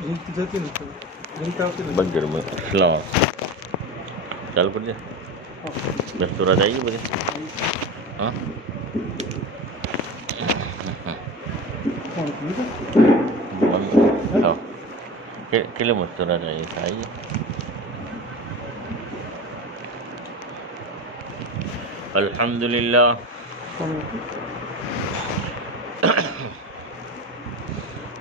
بند کرو میں السلام چل پڑ جائے بس تو رات آئیے بجے ہاں کلے مستورہ آئیے آئیے الحمد للہ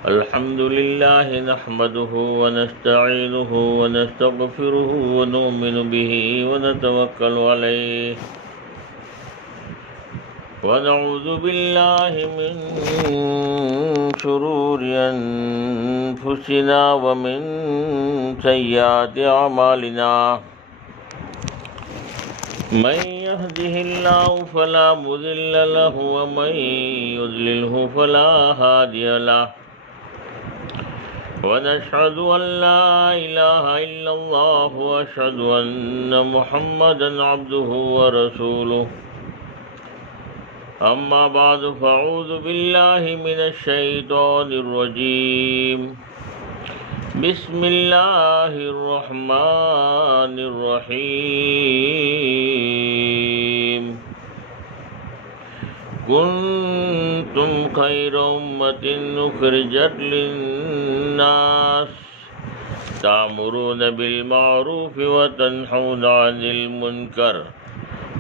الحمد لله نحمده ونستعينه ونستغفره ونؤمن به ونتوكل عليه ونعوذ بالله من شرور أنفسنا ومن سيئات أعمالنا من يهده الله فلا مضل له ومن يضلله فلا هادي له ونشهد أن لا إله إلا الله وأشهد أن محمدا عبده ورسوله أما بعد فأعوذ بالله من الشيطان الرجيم بسم الله الرحمن الرحيم كنتم خير أمة أخرجت للناس تأمرون بالمعروف وتنهون عن المنكر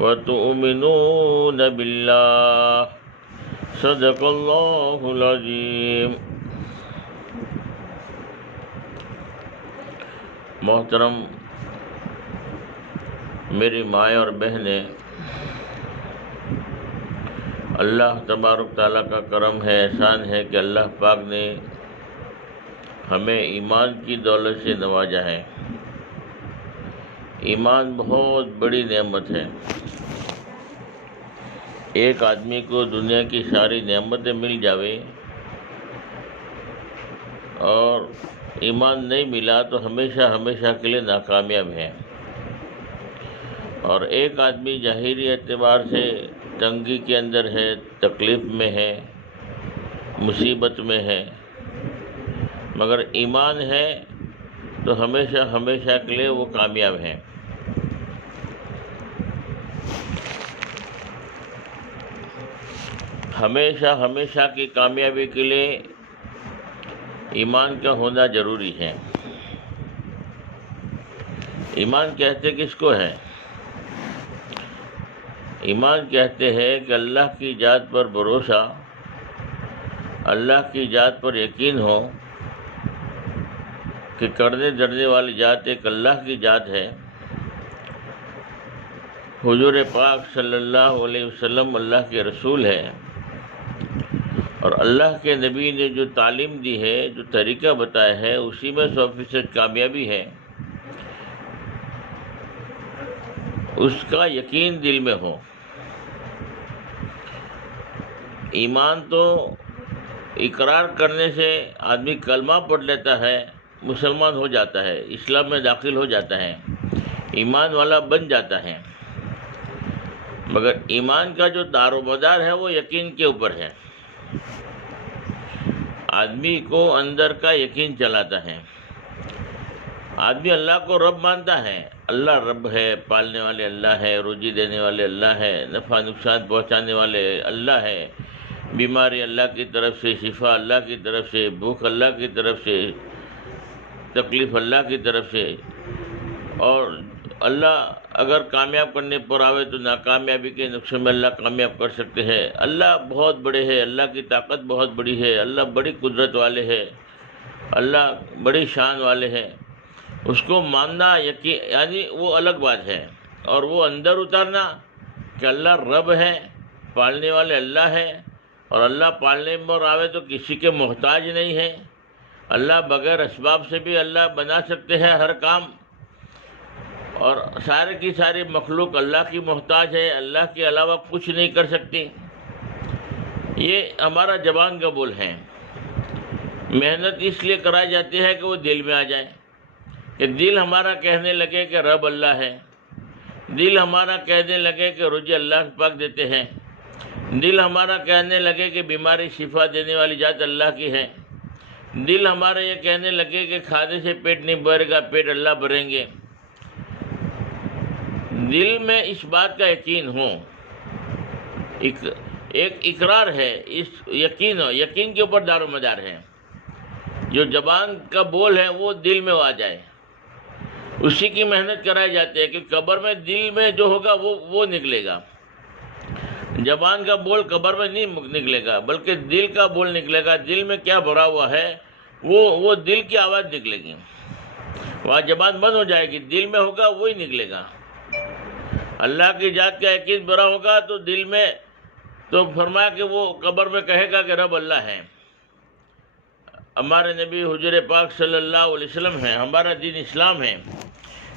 وتؤمنون بالله صدق الله العظيم. محترم میری مائیں اور بہنیں، اللہ تبارک تعالیٰ کا کرم ہے، احسان ہے کہ اللہ پاک نے ہمیں ایمان کی دولت سے نوازا ہے. ایمان بہت بڑی نعمت ہے. ایک آدمی کو دنیا کی ساری نعمتیں مل جاوے اور ایمان نہیں ملا تو ہمیشہ ہمیشہ کے لیے ناکامیاب ہے. اور ایک آدمی ظاہری اعتبار سے تنگی کے اندر ہے، تکلیف میں ہے، مصیبت میں ہے، مگر ایمان ہے تو ہمیشہ ہمیشہ کے لیے وہ کامیاب ہے. ہمیشہ ہمیشہ کی کامیابی کے لیے ایمان کا ہونا ضروری ہے. ایمان کہتے کس کو ہے؟ ایمان کہتے ہیں کہ اللہ کی ذات پر بھروسہ، اللہ کی ذات پر یقین ہو کہ کرنے دھرنے والی ذات ایک اللہ کی ذات ہے. حضور پاک صلی اللہ علیہ وسلم اللہ کے رسول ہے اور اللہ کے نبی نے جو تعلیم دی ہے، جو طریقہ بتایا ہے، اسی میں 100% کامیابی ہے. اس کا یقین دل میں ہو. ایمان تو اقرار کرنے سے آدمی کلمہ پڑھ لیتا ہے، مسلمان ہو جاتا ہے، اسلام میں داخل ہو جاتا ہے، ایمان والا بن جاتا ہے. مگر ایمان کا جو دار و مدار ہے وہ یقین کے اوپر ہے. آدمی کو اندر کا یقین چلاتا ہے. آدمی اللہ کو رب مانتا ہے، اللہ رب ہے، پالنے والے اللہ ہے، روزی دینے والے اللہ ہے، نفع نقصان پہنچانے والے اللہ ہے، بیماری اللہ کی طرف سے، شفا اللہ کی طرف سے، بھوک اللہ کی طرف سے، تکلیف اللہ کی طرف سے. اور اللہ اگر کامیاب کرنے پر آوے تو ناکامیابی کے نقشے میں اللہ کامیاب کر سکتے ہیں. اللہ بہت بڑے ہیں، اللہ کی طاقت بہت بڑی ہے، اللہ بڑی قدرت والے ہیں، اللہ بڑی شان والے ہیں. اس کو ماننا یقین یعنی وہ الگ بات ہے، اور وہ اندر اتارنا کہ اللہ رب ہے، پالنے والے اللہ ہے، اور اللہ پالنے پر آوے تو کسی کے محتاج نہیں ہے. اللہ بغیر اسباب سے بھی اللہ بنا سکتے ہیں ہر کام، اور سارے کی ساری مخلوق اللہ کی محتاج ہے، اللہ کے علاوہ کچھ نہیں کر سکتی. یہ ہمارا زبان کا بول ہے. محنت اس لیے کرائی جاتی ہے کہ وہ دل میں آ جائے، کہ دل ہمارا کہنے لگے کہ رب اللہ ہے، دل ہمارا کہنے لگے کہ روزی اللہ پاک دیتے ہیں، دل ہمارا کہنے لگے کہ بیماری شفا دینے والی ذات اللہ کی ہے. دل ہمارے یہ کہنے لگے کہ کھانے سے پیٹ نہیں بھرے گا، پیٹ اللہ بھریں گے، دل میں اس بات کا یقین ہو، ایک اقرار ہے، اس یقین ہو، یقین کے اوپر دار و مدار ہے، جو زبان کا بول ہے وہ دل میں آ جائے، اسی کی محنت کرائی جاتی ہے کہ قبر میں دل میں جو ہوگا وہ نکلے گا، زبان کا بول قبر میں نہیں نکلے گا بلکہ دل کا بول نکلے گا، دل میں کیا بھرا ہوا ہے وہ دل کی آواز نکلے گی، وہاں زبان بند ہو جائے گی، دل میں ہوگا وہی نکلے گا۔ اللہ کی ذات کا یقین بھرا ہوگا تو دل میں، تو فرمایا کہ وہ قبر میں کہے گا کہ رب اللہ ہے، ہمارے نبی حضور پاک صلی اللہ علیہ وسلم ہے، ہمارا دین اسلام ہے،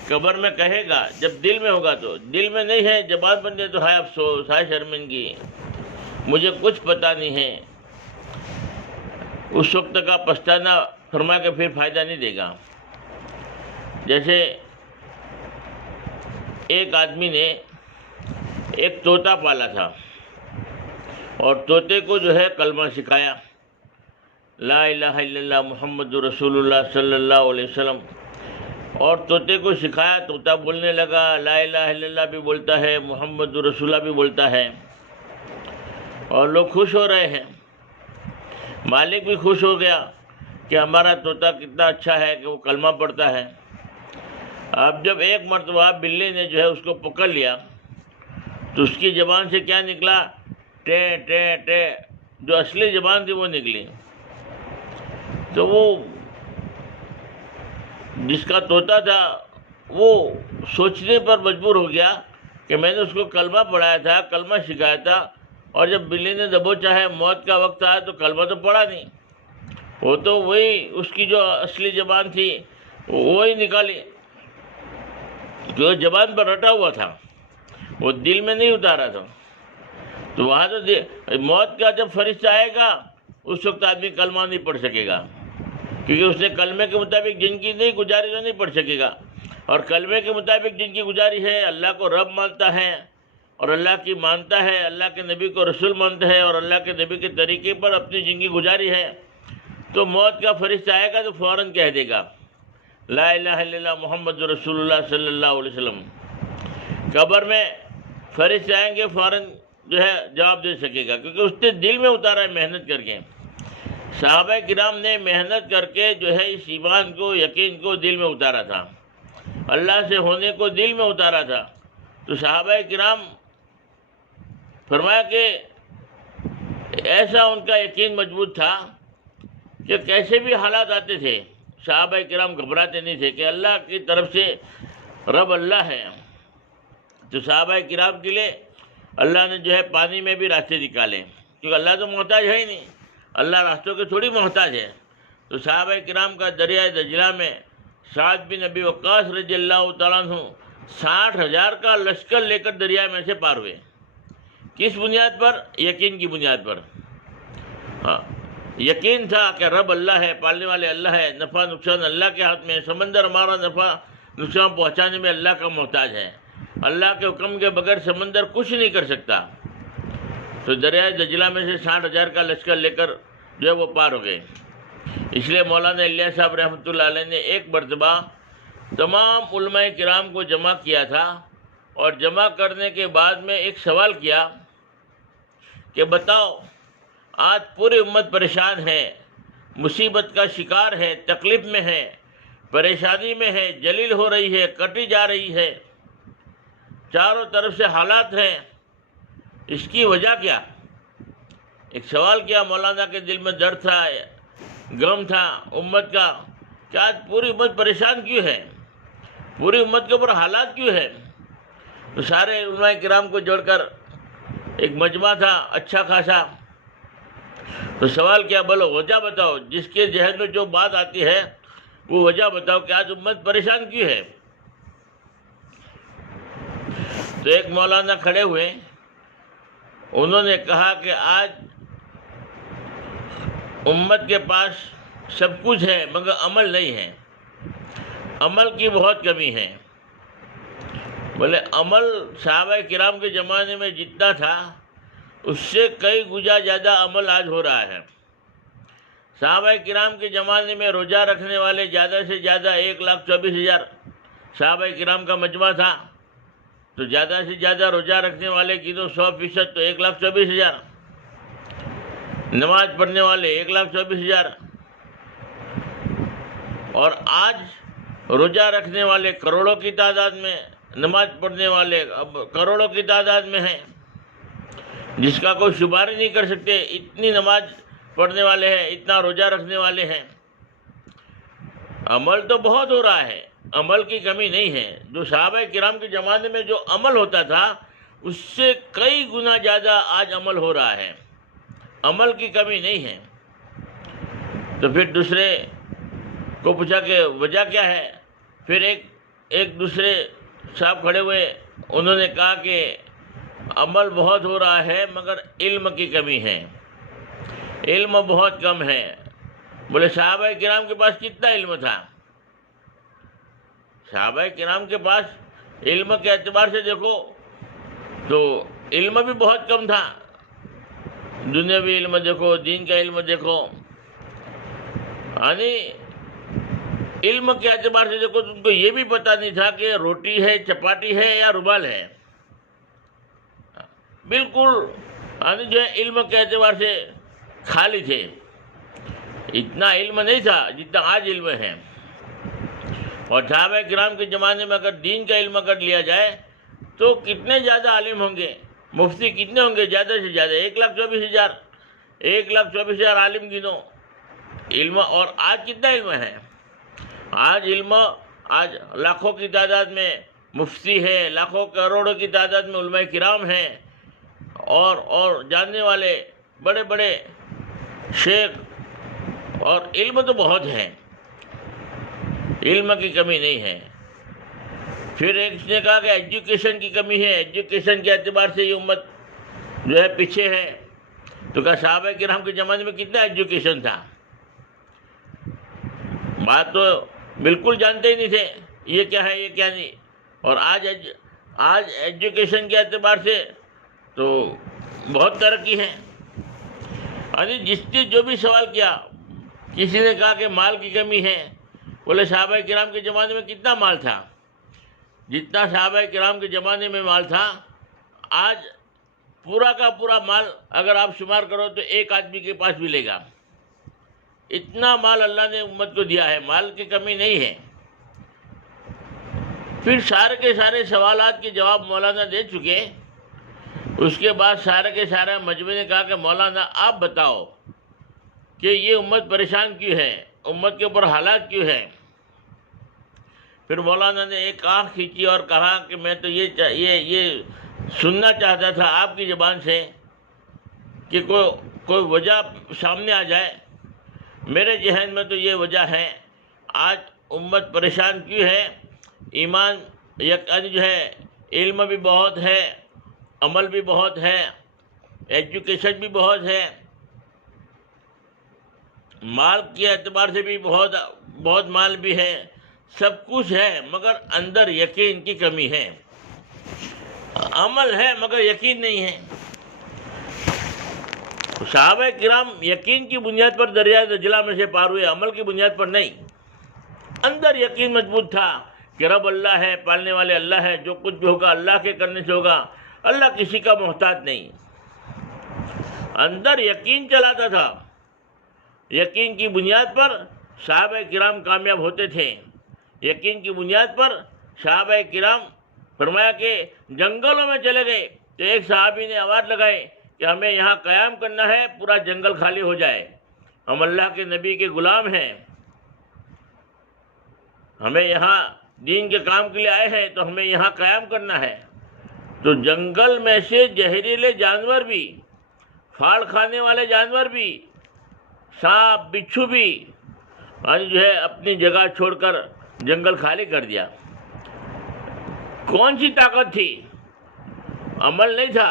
قبر میں کہے گا جب دل میں ہوگا، تو دل میں نہیں ہے، زبان بندے تو ہائے افسوس، ہائے شرمندگی، مجھے کچھ پتہ نہیں ہے، اس وقت کا پچھتانا فرمایا کہ پھر فائدہ نہیں دے گا۔ جیسے ایک آدمی نے ایک طوطا پالا تھا اور طوطے کو جو ہے کلمہ سکھایا، لا الہ الا اللہ محمد رسول اللہ صلی اللہ علیہ وسلم، اور طوطے کو سکھایا، طوطا بولنے لگا، لا الہ الا اللہ بھی بولتا ہے، محمد رسول اللہ بھی بولتا ہے، اور لوگ خوش ہو رہے ہیں، مالک بھی خوش ہو گیا کہ ہمارا طوطا کتنا اچھا ہے کہ وہ کلمہ پڑھتا ہے۔ اب جب ایک مرتبہ بلی نے جو ہے اس کو پکڑ لیا تو اس کی زبان سے کیا نکلا؟ ٹے ٹے ٹے، جو اصلی زبان تھی وہ نکلی، تو وہ جس کا طوطا تھا وہ سوچنے پر مجبور ہو گیا کہ میں نے اس کو کلمہ پڑھایا تھا، کلمہ سکھایا تھا، اور جب بلی نے دبوچا ہے، موت کا وقت آیا تو کلمہ تو پڑھا نہیں، وہ تو وہی اس کی جو اصلی زبان تھی وہی نکالی، جو زبان پر رٹا ہوا تھا وہ دل میں نہیں اتارا تھا۔ تو وہاں تو موت کا جب فرشتہ آئے گا اس وقت آدمی کلمہ نہیں پڑھ سکے گا، کیونکہ اس نے کلمے کے مطابق جن کی نہیں گزاری تو نہیں پڑھ سکے گا، اور کلمے کے مطابق جن کی گزاری ہے، اللہ کو رب مانتا ہے اور اللہ کی مانتا ہے، اللہ کے نبی کو رسول مانتا ہے اور اللہ کے نبی کے طریقے پر اپنی زندگی گزاری ہے، تو موت کا فرشتہ آئے گا تو فوراً کہہ دے گا لا الہ الا اللہ محمد رسول اللہ صلی اللہ علیہ وسلم۔ قبر میں فرشتے آئیں گے، فوراً جو ہے جواب دے سکے گا، کیونکہ اس نے دل میں اتارا ہے محنت کر کے۔ صحابہ کرام نے محنت کر کے جو ہے اس ایمان کو، یقین کو دل میں اتارا تھا، اللہ سے ہونے کو دل میں اتارا تھا، تو صحابہ کرام فرمایا کہ ایسا ان کا یقین مضبوط تھا کہ کیسے بھی حالات آتے تھے صحابہ کرام گھبراتے نہیں تھے کہ اللہ کی طرف سے رب اللہ ہے۔ تو صحابہ کرام کے لیے اللہ نے جو ہے پانی میں بھی راستے نکالے، کیونکہ اللہ تو محتاج ہے ہی نہیں، اللہ راستوں کے تھوڑی محتاج ہے۔ تو صحابہ کرام کا دریائے دجلہ میں سعد بن ابی وقاص رضی اللہ تعالیٰ عنہ 60,000 کا لشکر لے کر دریا میں سے پار ہوئے، کس بنیاد پر؟ یقین کی بنیاد پر۔ ہاں، یقین تھا کہ رب اللہ ہے، پالنے والے اللہ ہے، نفع نقصان اللہ کے ہاتھ میں ہے، سمندر ہمارا نفع نقصان پہنچانے میں اللہ کا محتاج ہے، اللہ کے حکم کے بغیر سمندر کچھ نہیں کر سکتا۔ تو دریائے دجلہ میں سے 60,000 کا لشکر لے کر جو ہے وہ پار ہو گئے۔ اس لیے مولانا الیاس صاحب رحمۃ اللہ علیہ نے ایک مرتبہ تمام علماء کرام کو جمع کیا تھا، اور جمع کرنے کے بعد میں ایک سوال کیا کہ بتاؤ، آج پوری امت پریشان ہے، مصیبت کا شکار ہے، تکلیف میں ہے، پریشانی میں ہے، جلیل ہو رہی ہے، کٹی جا رہی ہے، چاروں طرف سے حالات ہیں، اس کی وجہ کیا؟ ایک سوال کیا، مولانا کے دل میں درد تھا، غم تھا امت کا کہ آج پوری امت پریشان کیوں ہے، پوری امت کے اوپر حالات کیوں ہے؟ تو سارے علماء کرام کو جوڑ کر ایک مجمع تھا اچھا خاصا، تو سوال کیا، بولو وجہ بتاؤ، جس کے ذہن میں جو بات آتی ہے وہ وجہ بتاؤ کہ آج امت پریشان کیوں ہے؟ تو ایک مولانا کھڑے ہوئے، انہوں نے کہا کہ آج امت کے پاس سب کچھ ہے مگر عمل نہیں ہے، عمل کی بہت کمی ہے۔ بولے عمل صحابہ کرام کے زمانے میں جتنا تھا اس سے کئی گنا زیادہ عمل آج ہو رہا ہے۔ صحابہ کرام کے زمانے میں روزہ رکھنے والے زیادہ سے زیادہ 1,24,000 صحابہ کرام کا مجمع تھا، تو زیادہ سے زیادہ روزہ رکھنے والے کی تو 100% تو 1,24,000، نماز پڑھنے والے 1,24,000، اور آج روزہ رکھنے والے کروڑوں کی تعداد میں، نماز پڑھنے والے اب کروڑوں کی تعداد میں ہیں، جس کا کوئی شمار ہی نہیں کر سکتے، اتنی نماز پڑھنے والے ہیں، اتنا روزہ رکھنے والے ہیں۔ عمل تو بہت ہو رہا ہے، عمل کی کمی نہیں ہے۔ جو صحابہ کرام کے زمانے میں جو عمل ہوتا تھا اس سے کئی گنا زیادہ آج عمل ہو رہا ہے، عمل کی کمی نہیں ہے۔ تو پھر دوسرے کو پوچھا کہ وجہ کیا ہے؟ پھر ایک دوسرے صاحب کھڑے ہوئے، انہوں نے کہا کہ عمل بہت ہو رہا ہے مگر علم کی کمی ہے، علم بہت کم ہے۔ بولے صحابہ کرام کے پاس کتنا علم تھا؟ صحابہ کرام کے پاس علم کے اعتبار سے دیکھو تو علم بھی بہت کم تھا، دنیاوی علم دیکھو، دین کا علم دیکھو، یعنی علم کے اعتبار سے دیکھو تو ان کو یہ بھی پتہ نہیں تھا کہ روٹی ہے، چپاٹی ہے یا رومال ہے، بالکل یعنی جو ہے علم کے اعتبار سے خالی تھے، اتنا علم نہیں تھا جتنا آج علم ہے۔ اور صحابہ کرام کے زمانے میں اگر دین کا علم اگر لیا جائے تو کتنے زیادہ عالم ہوں گے، مفتی کتنے ہوں گے؟ زیادہ سے زیادہ 1,24,000، 1,24,000 عالم گنو علم۔ اور آج کتنا علم ہے؟ آج علم، آج لاکھوں کی تعداد میں مفتی ہے، لاکھوں کروڑوں کی تعداد میں علماء کرام ہیں، اور جاننے والے بڑے بڑے شیخ، اور علم تو بہت ہے، علم کی کمی نہیں ہے۔ پھر ایک نے کہا کہ ایجوکیشن کی کمی ہے، ایجوکیشن کے اعتبار سے یہ امت جو ہے پیچھے ہے۔ تو کہا صحابہ کرام کے زمانے میں کتنا ایجوکیشن تھا؟ بات تو بالکل جانتے ہی نہیں تھے یہ کیا ہے یہ کیا نہیں۔ اور آج ایجوکیشن کے اعتبار سے تو بہت ترقی ہے۔ یعنی جس نے جو بھی سوال کیا، کسی نے کہا کہ مال کی کمی ہے، بولے صحابہ کرام کے زمانے میں کتنا مال تھا؟ جتنا صحابہ کرام کے زمانے میں مال تھا، آج پورا کا پورا مال اگر آپ شمار کرو تو ایک آدمی کے پاس ملے گا، اتنا مال اللہ نے امت کو دیا ہے، مال کی کمی نہیں ہے۔ پھر سارے کے سارے سوالات کے جواب مولانا دے چکے، اس کے بعد سارے کے سارے مجمع نے کہا کہ مولانا آپ بتاؤ کہ یہ امت پریشان کیوں ہے، امت کے اوپر حالات کیوں ہے؟ پھر مولانا نے ایک آنکھ کھینچی اور کہا کہ میں تو یہ سننا چاہتا تھا آپ کی زبان سے کہ کوئی وجہ سامنے آ جائے۔ میرے ذہن میں تو یہ وجہ ہے، آج امت پریشان کیوں ہے؟ ایمان یعنی جو ہے علم بھی بہت ہے، عمل بھی بہت ہے، ایجوکیشن بھی بہت ہے، مال کے اعتبار سے بھی بہت مال بھی ہے، سب کچھ ہے، مگر اندر یقین کی کمی ہے۔ عمل ہے مگر یقین نہیں ہے۔ صحابہ کرام یقین کی بنیاد پر دریائے دجلہ میں سے پار ہوئے، عمل کی بنیاد پر نہیں۔ اندر یقین مضبوط تھا کہ رب اللہ ہے، پالنے والے اللہ ہے، جو کچھ بھی ہوگا اللہ کے کرنے سے ہوگا، اللہ کسی کا محتاج نہیں۔ اندر یقین چلاتا تھا، یقین کی بنیاد پر صحابہ کرام کامیاب ہوتے تھے۔ یقین کی بنیاد پر صحابہ کرام فرمایا کہ جنگلوں میں چلے گئے تو ایک صحابی نے آواز لگائی کہ ہمیں یہاں قیام کرنا ہے، پورا جنگل خالی ہو جائے، ہم اللہ کے نبی کے غلام ہیں، ہمیں یہاں دین کے کام کے لیے آئے ہیں تو ہمیں یہاں قیام کرنا ہے۔ تو جنگل میں سے زہریلے جانور بھی، پھاڑ کھانے والے جانور بھی، سانپ بچھو بھی آج جو ہے اپنی جگہ چھوڑ کر جنگل خالی کر دیا۔ کون سی طاقت تھی؟ عمل نہیں تھا،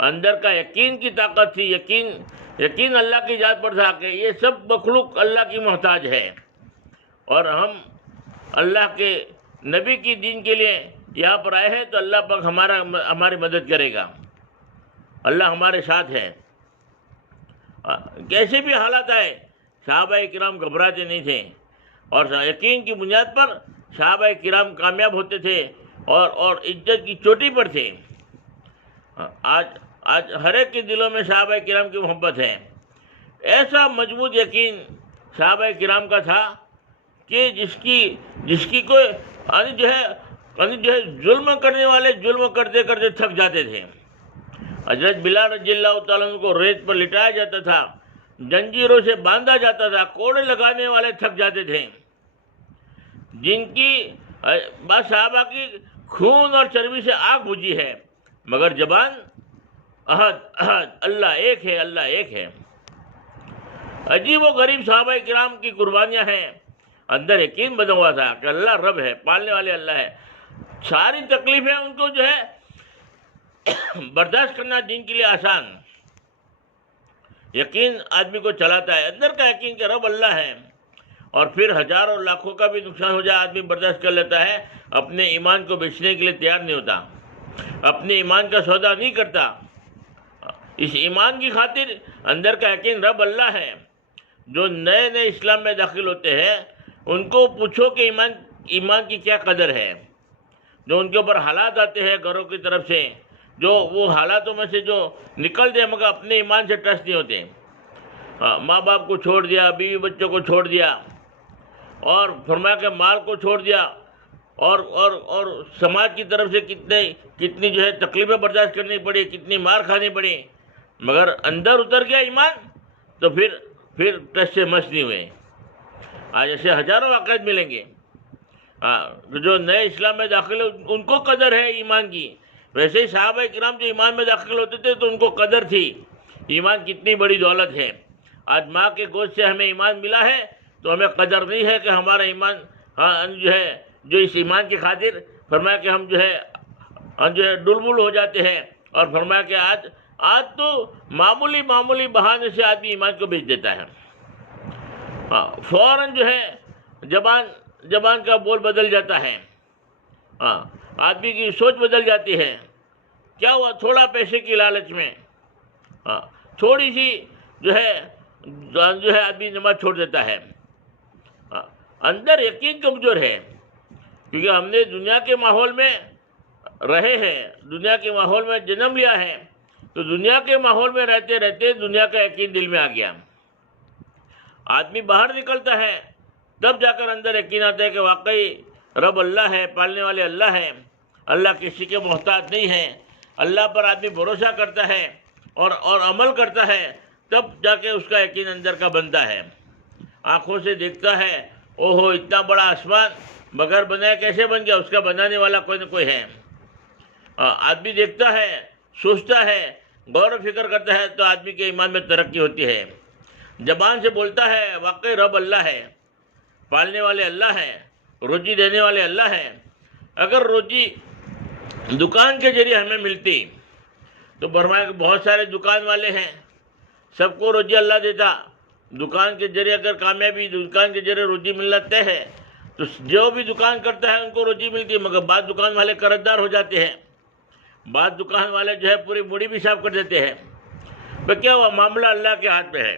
اندر کا یقین کی طاقت تھی۔ یقین اللہ کی ذات پر تھا کہ یہ سب مخلوق اللہ کی محتاج ہے، اور ہم اللہ کے نبی کی دین کے لیے یہاں پر آئے ہیں تو اللہ پاک ہماری مدد کرے گا، اللہ ہمارے ساتھ ہے۔ کیسے بھی حالات آئے، صحابہ کرام گھبراتے نہیں تھے، اور یقین کی بنیاد پر صحابہ کرام کامیاب ہوتے تھے اور عزت کی چوٹی پر تھے۔ آج ہر ایک کے دلوں میں صحابہ کرام کی محبت ہے۔ ایسا مضبوط یقین صحابہ کرام کا تھا کہ جس کی کوئی جو ہے ظلم کرنے والے ظلم کرتے کرتے تھک جاتے تھے۔ حضرت بلال رضی اللہ تعالیٰ عنہ کو ریت پر لٹایا جاتا تھا، جنجیروں سے باندھا جاتا تھا، کوڑے لگانے والے تھک جاتے تھے، جن کی بس صحابہ کی خون اور چربی سے آگ بجھی ہے، مگر زبان احد احد، اللہ ایک ہے، اللہ ایک ہے۔ عجیب و غریب صحابہ کرام کی قربانیاں ہیں، اندر یقین بنا ہوا تھا کہ اللہ رب ہے، پالنے والے اللہ ہے۔ ساری تکلیفیں ان کو جو ہے برداشت کرنا دین کے لیے آسان۔ یقین آدمی کو چلاتا ہے، اندر کا یقین کہ رب اللہ ہے، اور پھر ہزاروں لاکھوں کا بھی نقصان ہو جائے آدمی برداشت کر لیتا ہے، اپنے ایمان کو بیچنے کے لیے تیار نہیں ہوتا، اپنے ایمان کا سودا نہیں کرتا۔ اس ایمان کی خاطر اندر کا یقین رب اللہ ہے۔ جو نئے نئے اسلام میں داخل ہوتے ہیں ان کو پوچھو کہ ایمان کی کیا قدر ہے۔ جو ان کے اوپر حالات آتے ہیں گھروں کی طرف سے، جو وہ حالاتوں میں سے جو نکل دے مگر اپنے ایمان سے ٹچ نہیں ہوتے، ماں باپ کو چھوڑ دیا، بیوی بچوں کو چھوڑ دیا، اور فرمایا کہ مال کو چھوڑ دیا، اور سماج کی طرف سے کتنی جو ہے تکلیفیں برداشت کرنی پڑی، کتنی مار کھانی پڑی، مگر اندر اتر گیا ایمان تو پھر ٹچ سے مس نہیں ہوئے۔ آج ایسے ہزاروں واقعات ملیں گے۔ جو نئے اسلام میں داخل ان کو قدر ہے ایمان کی، ویسے ہی صحابہ کرام جو ایمان میں داخل ہوتے تھے تو ان کو قدر تھی، ایمان کتنی بڑی دولت ہے۔ آج ماں کے گوشت سے ہمیں ایمان ملا ہے تو ہمیں قدر نہیں ہے کہ ہمارا ایمان جو ہے جو اس ایمان کی خاطر فرمایا کہ ہم جو ہے ڈلبل ہو جاتے ہیں، اور فرمایا کہ آج تو معمولی بہانے سے آدمی ایمان کو بیچ دیتا ہے۔ فوراً جو ہے زبان کا بول بدل جاتا ہے، آدمی کی سوچ بدل جاتی ہے۔ کیا ہوا؟ تھوڑا پیسے کی لالچ میں تھوڑی سی جو ہے آدمی نماز چھوڑ دیتا ہے۔ اندر یقین کمزور ہے، کیونکہ ہم نے دنیا کے ماحول میں رہے ہیں، دنیا کے ماحول میں جنم لیا ہے، تو دنیا کے ماحول میں رہتے رہتے دنیا کا یقین دل میں آ گیا۔ آدمی باہر نکلتا ہے تب جا کر اندر یقین آتا ہے کہ واقعی رب اللہ ہے، پالنے والے اللہ ہے، اللہ کسی کے محتاج نہیں ہے۔ اللہ پر آدمی بھروسہ کرتا ہے اور عمل کرتا ہے، تب جا کے اس کا یقین اندر کا بنتا ہے۔ آنکھوں سے دیکھتا ہے، اوہو اتنا بڑا آسمان بغیر بنائے کیسے بن گیا، اس کا بنانے والا کوئی نہ کوئی ہے۔ آدمی دیکھتا ہے، سوچتا ہے، غور و فکر کرتا ہے تو آدمی کے ایمان میں ترقی ہوتی ہے۔ زبان سے بولتا ہے واقعی رب اللہ ہے، پالنے والے اللہ ہے، روزی دینے والے اللہ ہے۔ اگر روزی دکان کے ذریعے ہمیں ملتی تو فرمایا کہ بہت سارے دکان والے ہیں، سب کو روزی اللہ دیتا۔ دکان کے ذریعے اگر کامیابی، دکان کے ذریعے روزی ملنا طے ہے تو جو بھی دکان کرتا ہے ان کو روزی ملتی ہے، مگر بعض دکان والے قرض دار ہو جاتے ہیں، بعض دکان والے جو ہے پوری موڑی بھی صاف کر دیتے ہیں۔ تو کیا ہوا؟ معاملہ اللہ کے ہاتھ میں ہے۔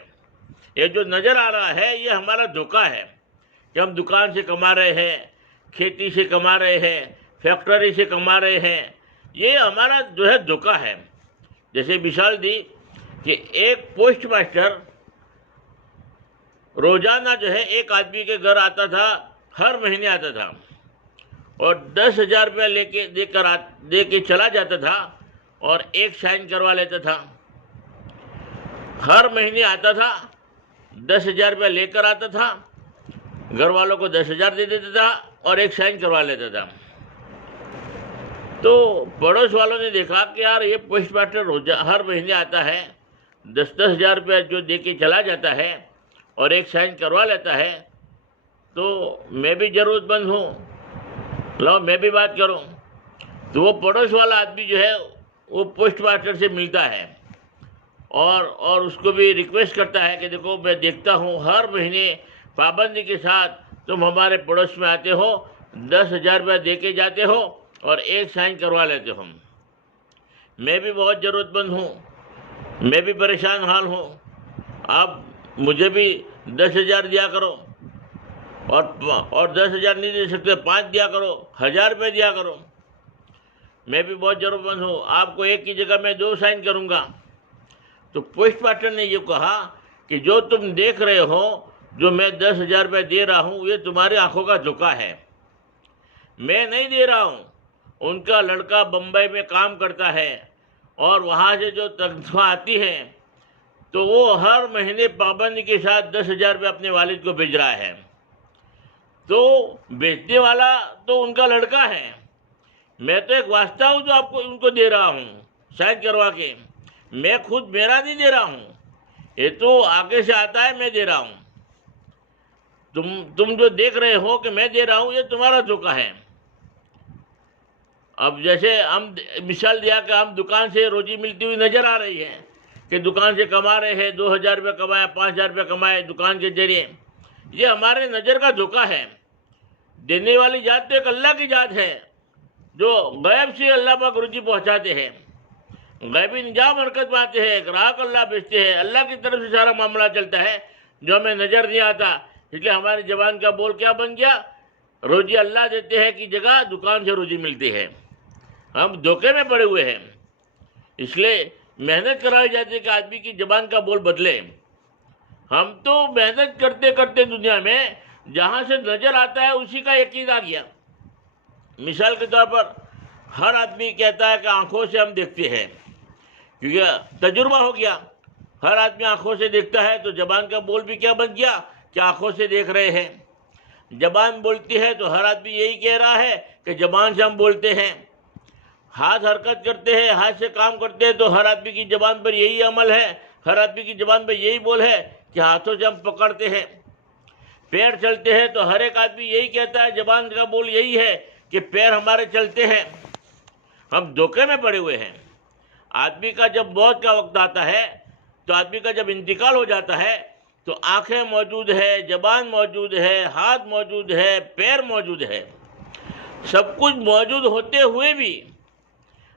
یہ جو نظر آ رہا ہے یہ ہمارا دھوکہ ہے کہ ہم دکان سے کما رہے ہیں، کھیتی سے کما رہے ہیں، فیکٹری سے کما رہے ہیں، یہ ہمارا جو ہے دھوکہ ہے۔ جیسے مثال دی کہ ایک پوسٹ ماسٹر روزانہ جو ہے ایک آدمی کے گھر آتا تھا، ہر مہینے آتا تھا، اور 10,000 روپیہ دے کے چلا جاتا تھا اور ایک سائن کروا لیتا تھا۔ ہر مہینے آتا تھا، 10,000 روپیہ لے کر آتا تھا، گھر والوں کو 10,000 دے دیتا تھا اور ایک سائن کروا لیتا تھا۔ تو پڑوس والوں نے دیکھا کہ یار یہ پوسٹ ماسٹر ہر مہینے آتا ہے، 10,000 روپیہ جو دے کے چلا جاتا ہے اور ایک سائن کروا لیتا ہے، تو میں بھی ضرورت مند ہوں، لاؤ میں بھی بات کروں۔ تو وہ پڑوس والا آدمی جو ہے وہ پوسٹ ماسٹر سے ملتا ہے اور اس کو بھی ریکویسٹ کرتا ہے کہ دیکھو میں دیکھتا ہوں ہر مہینے پابندی کے ساتھ تم ہمارے پڑوس میں آتے ہو، 10,000 روپیہ دے کے جاتے ہو اور ایک سائن کروا لیتے ہو۔ میں بھی بہت ضرورت مند ہوں، میں بھی پریشان حال ہوں، آپ مجھے بھی 10,000 دیا کرو، اور 10,000 نہیں دے سکتے 5 دیا کرو، 1,000 روپے دیا کرو، میں بھی بہت ضرورت مند ہوں، آپ کو ایک کی جگہ میں 2 سائن کروں گا۔ تو پوسٹ ماسٹر نے یہ کہا کہ جو تم دیکھ رہے ہو، جو میں 10,000 روپے دے رہا ہوں، یہ تمہاری آنکھوں کا دھوکہ ہے، میں نہیں دے رہا ہوں۔ ان کا لڑکا بمبئی میں کام کرتا ہے، اور وہاں سے جو تنخواہ آتی ہے تو وہ ہر مہینے پابندی کے ساتھ 10,000 روپے اپنے والد کو بھیج رہا ہے۔ تو بیچنے والا تو ان کا لڑکا ہے، میں تو ایک واسطہ ہوں جو آپ کو ان کو دے رہا ہوں سائن کروا کے، میں خود میرا نہیں دے رہا ہوں، یہ تو آگے سے آتا ہے، میں دے رہا ہوں۔ تم جو دیکھ رہے ہو کہ میں دے رہا ہوں، یہ تمہارا دھوکہ ہے۔ اب جیسے ہم مثال دیا کہ ہم دکان سے روزی ملتی ہوئی نظر آ رہی ہے کہ دکان سے کما رہے ہیں، 2,000 روپے کمائے، 5,000 روپے کمائے دکان کے ذریعے، یہ ہمارے نظر کا دھوکہ ہے۔ دینے والی ذات تو ایک اللہ کی ذات ہے جو غیب سے اللہ پاک روزی پہنچاتے ہیں، غیبی نظام حرکت میں آتے ہیں، گراہک اللہ بیچتے ہیں، اللہ کی طرف سے سارا معاملہ چلتا ہے جو ہمیں نظر نہیں آتا۔ اس لیے ہماری زبان کا بول کیا بن گیا؟ روزی اللہ دیتے ہیں کی جگہ دکان سے روزی ملتی ہے۔ ہم دھوکے میں پڑے ہوئے ہیں، اس لیے محنت کرائی جاتی ہے کہ آدمی کی زبان کا بول بدلے۔ ہم تو محنت کرتے کرتے دنیا میں جہاں سے نظر آتا ہے اسی کا یقین آ گیا۔ مثال کے طور پر ہر آدمی کہتا ہے کہ آنکھوں سے ہم دیکھتے ہیں، کیونکہ تجربہ ہو گیا، ہر آدمی آنکھوں سے دیکھتا ہے، تو زبان کا بول بھی کیا بن گیا کہ آنکھوں سے دیکھ رہے ہیں۔ زبان بولتی ہے تو ہر آدمی یہی کہہ رہا ہے کہ زبان سے ہم بولتے ہیں۔ ہاتھ حرکت کرتے ہیں، ہاتھ سے کام کرتے ہیں، تو ہر آدمی کی زبان پر یہی عمل ہے، ہر آدمی کی زبان پر یہی بول ہے کہ ہاتھوں سے ہم پکڑتے ہیں۔ پیر چلتے ہیں تو ہر ایک آدمی یہی کہتا ہے، زبان کا بول یہی ہے کہ پیر ہمارے چلتے ہیں۔ ہم دھوکے میں پڑے ہوئے ہیں۔ آدمی کا جب موت کا وقت آتا ہے، تو آدمی کا جب انتقال ہو جاتا ہے، تو آنکھیں موجود ہے، زبان موجود ہے، ہاتھ موجود ہے، پیر موجود ہے، سب کچھ موجود ہوتے ہوئے بھی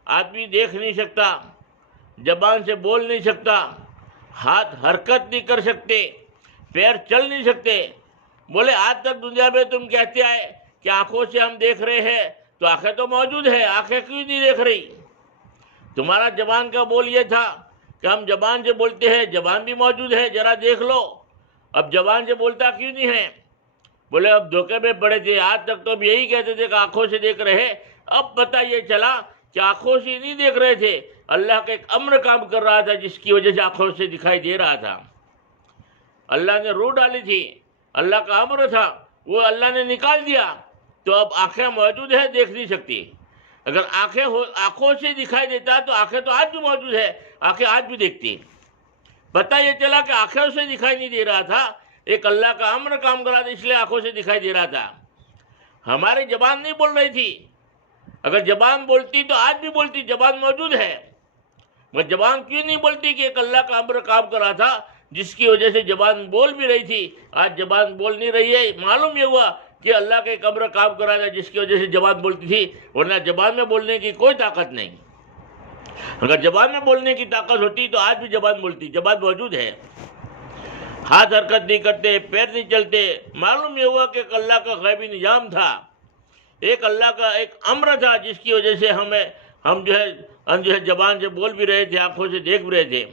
آدمی دیکھ نہیں سکتا، زبان سے بول نہیں سکتا، ہاتھ حرکت نہیں کر سکتے، پیر چل نہیں سکتے۔ بولے آج تک دنیا میں تم کہتے آئے کہ آنکھوں سے ہم دیکھ رہے ہیں، تو آنکھیں تو موجود ہے، آنکھیں کیوں نہیں دیکھ رہی؟ تمہارا زبان کا بول یہ تھا کہ ہم زبان سے بولتے ہیں، زبان بھی موجود ہے، ذرا دیکھ لو، اب زبان سے بولتا کیوں نہیں ہے؟ بولے اب دھوکے میں پڑے تھے، آج تک تو ہم یہی کہتے تھے کہ آنکھوں سے دیکھ رہے، اب پتہ یہ چلا کہ آنکھوں سے نہیں دیکھ رہے تھے، اللہ کا ایک امر کام کر رہا تھا جس کی وجہ سے آنکھوں سے دکھائی دے رہا تھا۔ اللہ نے روح ڈالی تھی، اللہ کا امر تھا، وہ اللہ نے نکال دیا، تو اب آنکھیں موجود ہے، دیکھ نہیں سکتی۔ اگر آنکھوں سے دکھائی دیتا تو آنکھیں تو آج بھی موجود ہے، آنکھیں آج بھی دیکھتی۔ پتہ یہ چلا کہ آنکھوں سے دکھائی نہیں دے رہا تھا، ایک اللہ کا امر کام کر رہا تھا، اس لیے آنکھوں سے دکھائی دے رہا تھا۔ ہماری زبان نہیں بول رہی تھی، اگر زبان بولتی تو آج بھی بولتی، زبان موجود ہے، مگر زبان کیوں نہیں بولتی؟ کہ ایک اللہ کا امر کام کر رہا تھا جس کی وجہ سے زبان بول بھی رہی تھی، آج زبان بول نہیں رہی ہے۔ معلوم یہ ہوا کہ اللہ کا ایک امر کام کر رہا تھا جس کی وجہ سے زبان بولتی تھی، ورنہ زبان میں بولنے کی کوئی طاقت نہیں۔ اگر زبان میں بولنے کی طاقت ہوتی تو آج بھی زبان بولتی، زبان موجود ہے۔ ہاتھ حرکت نہیں کرتے، پیر نہیں چلتے، معلوم یہ ہوا کہ ایک اللہ کا غیبی نظام تھا، ایک اللہ کا ایک امر تھا جس کی وجہ سے ہم جو ہے زبان سے بول بھی رہے تھے، آنکھوں سے دیکھ بھی رہے تھے۔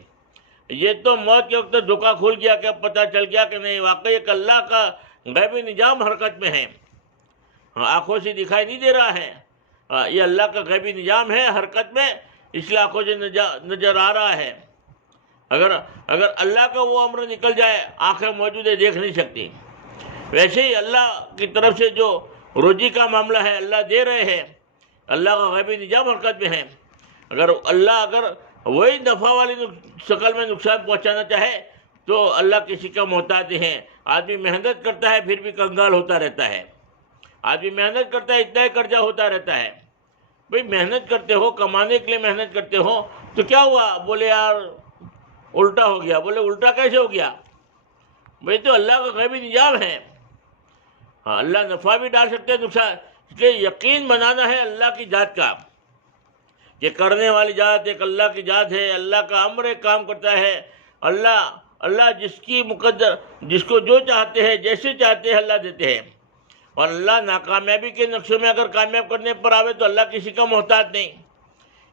یہ تو موت کے وقت دھوکہ کھل گیا کہ اب پتہ چل گیا کہ نہیں، واقعی ایک اللہ کا غیبی نظام حرکت میں ہے، آنکھوں سے دکھائی نہیں دے رہا ہے، یہ اللہ کا غیبی نظام ہے حرکت میں، اس لیے آنکھوں سے نظر آ رہا ہے۔ اگر اللہ کا وہ امر نکل جائے، آنکھیں موجود ہے، دیکھ نہیں سکتی۔ ویسے ہی اللہ کی طرف سے جو روزی کا معاملہ ہے، اللہ دے رہے ہیں، اللہ کا غیبی نظام حرکت میں ہے۔ اگر وہی نفع والی شکل میں نقصان پہنچانا چاہے تو اللہ کسی کا محتاج ہے۔ آدمی محنت کرتا ہے پھر بھی کنگال ہوتا رہتا ہے، آدمی محنت کرتا ہے اتنا ہی قرضہ ہوتا رہتا ہے۔ بھئی محنت کرتے ہو، کمانے کے لیے محنت کرتے ہو تو کیا ہوا؟ بولے یار الٹا ہو گیا۔ بولے الٹا کیسے ہو گیا؟ بھئی تو اللہ کا غیبی نظام ہے، ہاں اللہ نفع بھی ڈال سکتے ہیں، نقصان۔ اس لیے یقین بنانا ہے اللہ کی ذات کا، کہ کرنے والی ذات ایک اللہ کی ذات ہے، اللہ کا امر ایک کام کرتا ہے، اللہ اللہ جس کو جو چاہتے ہیں جیسے چاہتے ہیں اللہ دیتے ہیں، اور اللہ ناکامیابی کے نقشوں میں اگر کامیاب کرنے پر آوے تو اللہ کسی کا محتاج نہیں۔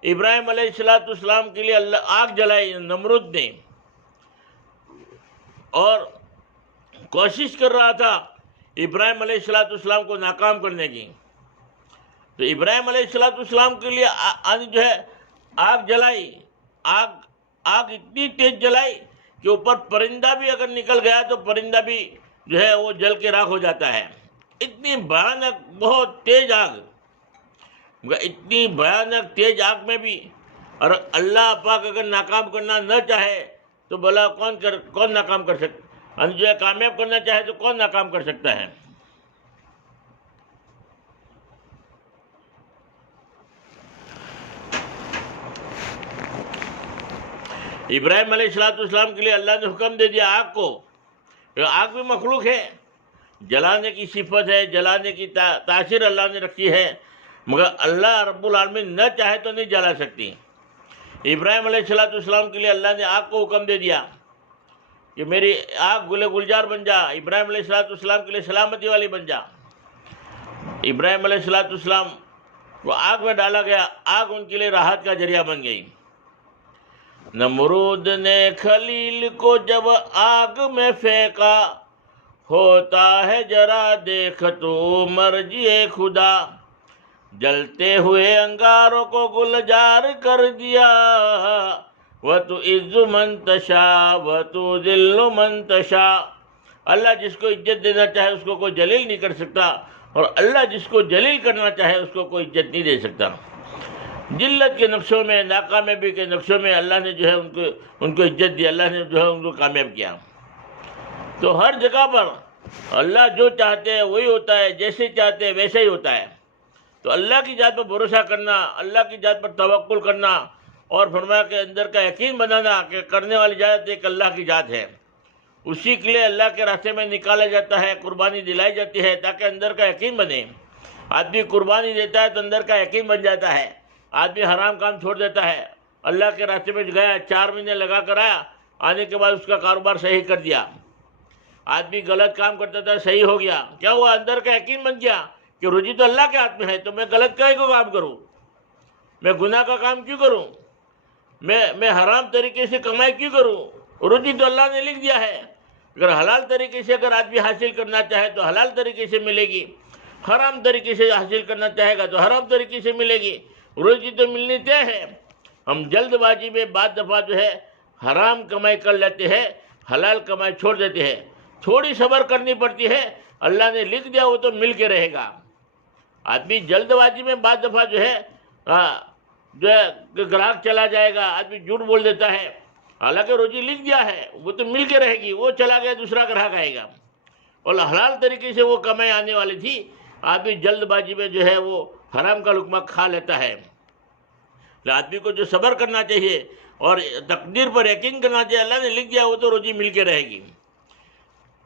ابراہیم علیہ السلام کے لیے اللہ آگ جلائی نمرود نے، اور کوشش کر رہا تھا ابراہیم علیہ السلام کو ناکام کرنے کی، تو ابراہیم علیہ السلام کے لیے جو ہے آگ جلائی، آگ اتنی تیز جلائی کہ اوپر پرندہ بھی اگر نکل گیا تو پرندہ بھی جو ہے وہ جل کے راکھ ہو جاتا ہے۔ اتنی بھیانک بہت تیز آگ، اتنی بھیانک تیز آگ میں بھی، اور اللہ پاک اگر ناکام کرنا نہ چاہے تو بھلا کون ناکام کر سکتا، جو ہے کامیاب کرنا چاہے تو کون ناکام کر سکتا ہے؟ ابراہیم علیہ السلام کے لیے اللہ نے حکم دے دیا آگ کو، آگ بھی مخلوق ہے، جلانے کی صفت ہے، جلانے کی تاثیر اللہ نے رکھی ہے، مگر اللہ رب العالمین نہ چاہے تو نہیں جلا سکتی۔ ابراہیم علیہ السلام کے لیے اللہ نے آگ کو حکم دے دیا کہ میری آگ گل گلزار بن جا، ابراہیم علیہ السلام کے لیے سلامتی والی بن جا۔ ابراہیم علیہ السلام کو آگ میں ڈالا گیا، آگ ان کے لیے راحت کا ذریعہ بن گئی۔ نمرود نے خلیل کو جب آگ میں پھینکا، ہوتا ہے ذرا دیکھ تو مرجی خدا، جلتے ہوئے انگاروں کو گلزار کر دیا، وَتُعِزُّ مَن تَشَاءُ وَتُذِلُّ مَن تَشَاءُ۔ اللہ جس کو عزت دینا چاہے اس کو کوئی جلیل نہیں کر سکتا، اور اللہ جس کو جلیل کرنا چاہے اس کو کوئی عزت نہیں دے سکتا۔ ذلت کے نقشوں میں، ناکامیابی کے نقشوں میں اللہ نے جو ہے ان کو عزت دی، اللہ نے جو ہے ان کو کامیاب کیا۔ تو ہر جگہ پر اللہ جو چاہتے ہیں وہی ہوتا ہے، جیسے چاہتے ہیں ویسے ہی ہوتا ہے۔ تو اللہ کی ذات پر بھروسہ کرنا، اللہ کی ذات پر توکل کرنا، اور فرمایا کہ اندر کا یقین بنانا کہ کرنے والی ذات ایک اللہ کی ذات ہے، اسی کے لیے اللہ کے راستے میں نکالا جاتا ہے، قربانی دلائی جاتی ہے تاکہ اندر کا یقین بنے۔ آدمی قربانی دیتا ہے تو اندر کا یقین بن جاتا ہے، آدمی حرام کام چھوڑ دیتا ہے، اللہ کے راستے میں گیا، 4 مہینے لگا کر آیا، آنے کے بعد اس کا کاروبار صحیح کر دیا، آدمی غلط کام کرتا تھا صحیح ہو گیا، کیا ہوا؟ اندر کا یقین بن گیا کہ روزی تو اللہ کے ہاتھ میں ہے، تو میں غلط کہیں کو کام کروں، میں گناہ کا کام کیوں کروں، میں حرام طریقے سے کمائی کیوں کروں، روزی تو اللہ نے لکھ دیا ہے۔ اگر حلال طریقے سے اگر آدمی حاصل کرنا چاہے تو حلال طریقے سے ملے گی، حرام طریقے سے حاصل کرنا چاہے گا تو حرام طریقے سے ملے گی، روزی تو ملنی طے ہے۔ ہم جلد بازی میں بعض دفعہ جو ہے حرام کمائی کر لیتے ہیں، حلال کمائی چھوڑ دیتے ہیں، تھوڑی صبر کرنی پڑتی ہے، اللہ نے لکھ دیا وہ تو مل کے رہے گا۔ آدمی جلد بازی میں بعض دفعہ جو ہے گراہک چلا جائے گا، آدمی جھوٹ بول دیتا ہے، حالانکہ روزی لکھ دیا ہے وہ تو مل کے رہے گی، وہ چلا گیا دوسرا گراہک آئے گا، اور حلال طریقے سے وہ کمائی آنے والی تھی، آدمی جلد بازی میں جو ہے وہ حرام کا لقمہ کھا لیتا ہے۔ آدمی کو جو صبر کرنا چاہیے اور تقدیر پر یقین کرنا چاہیے، اللہ نے لکھ دیا وہ تو روزی مل کے رہے گی۔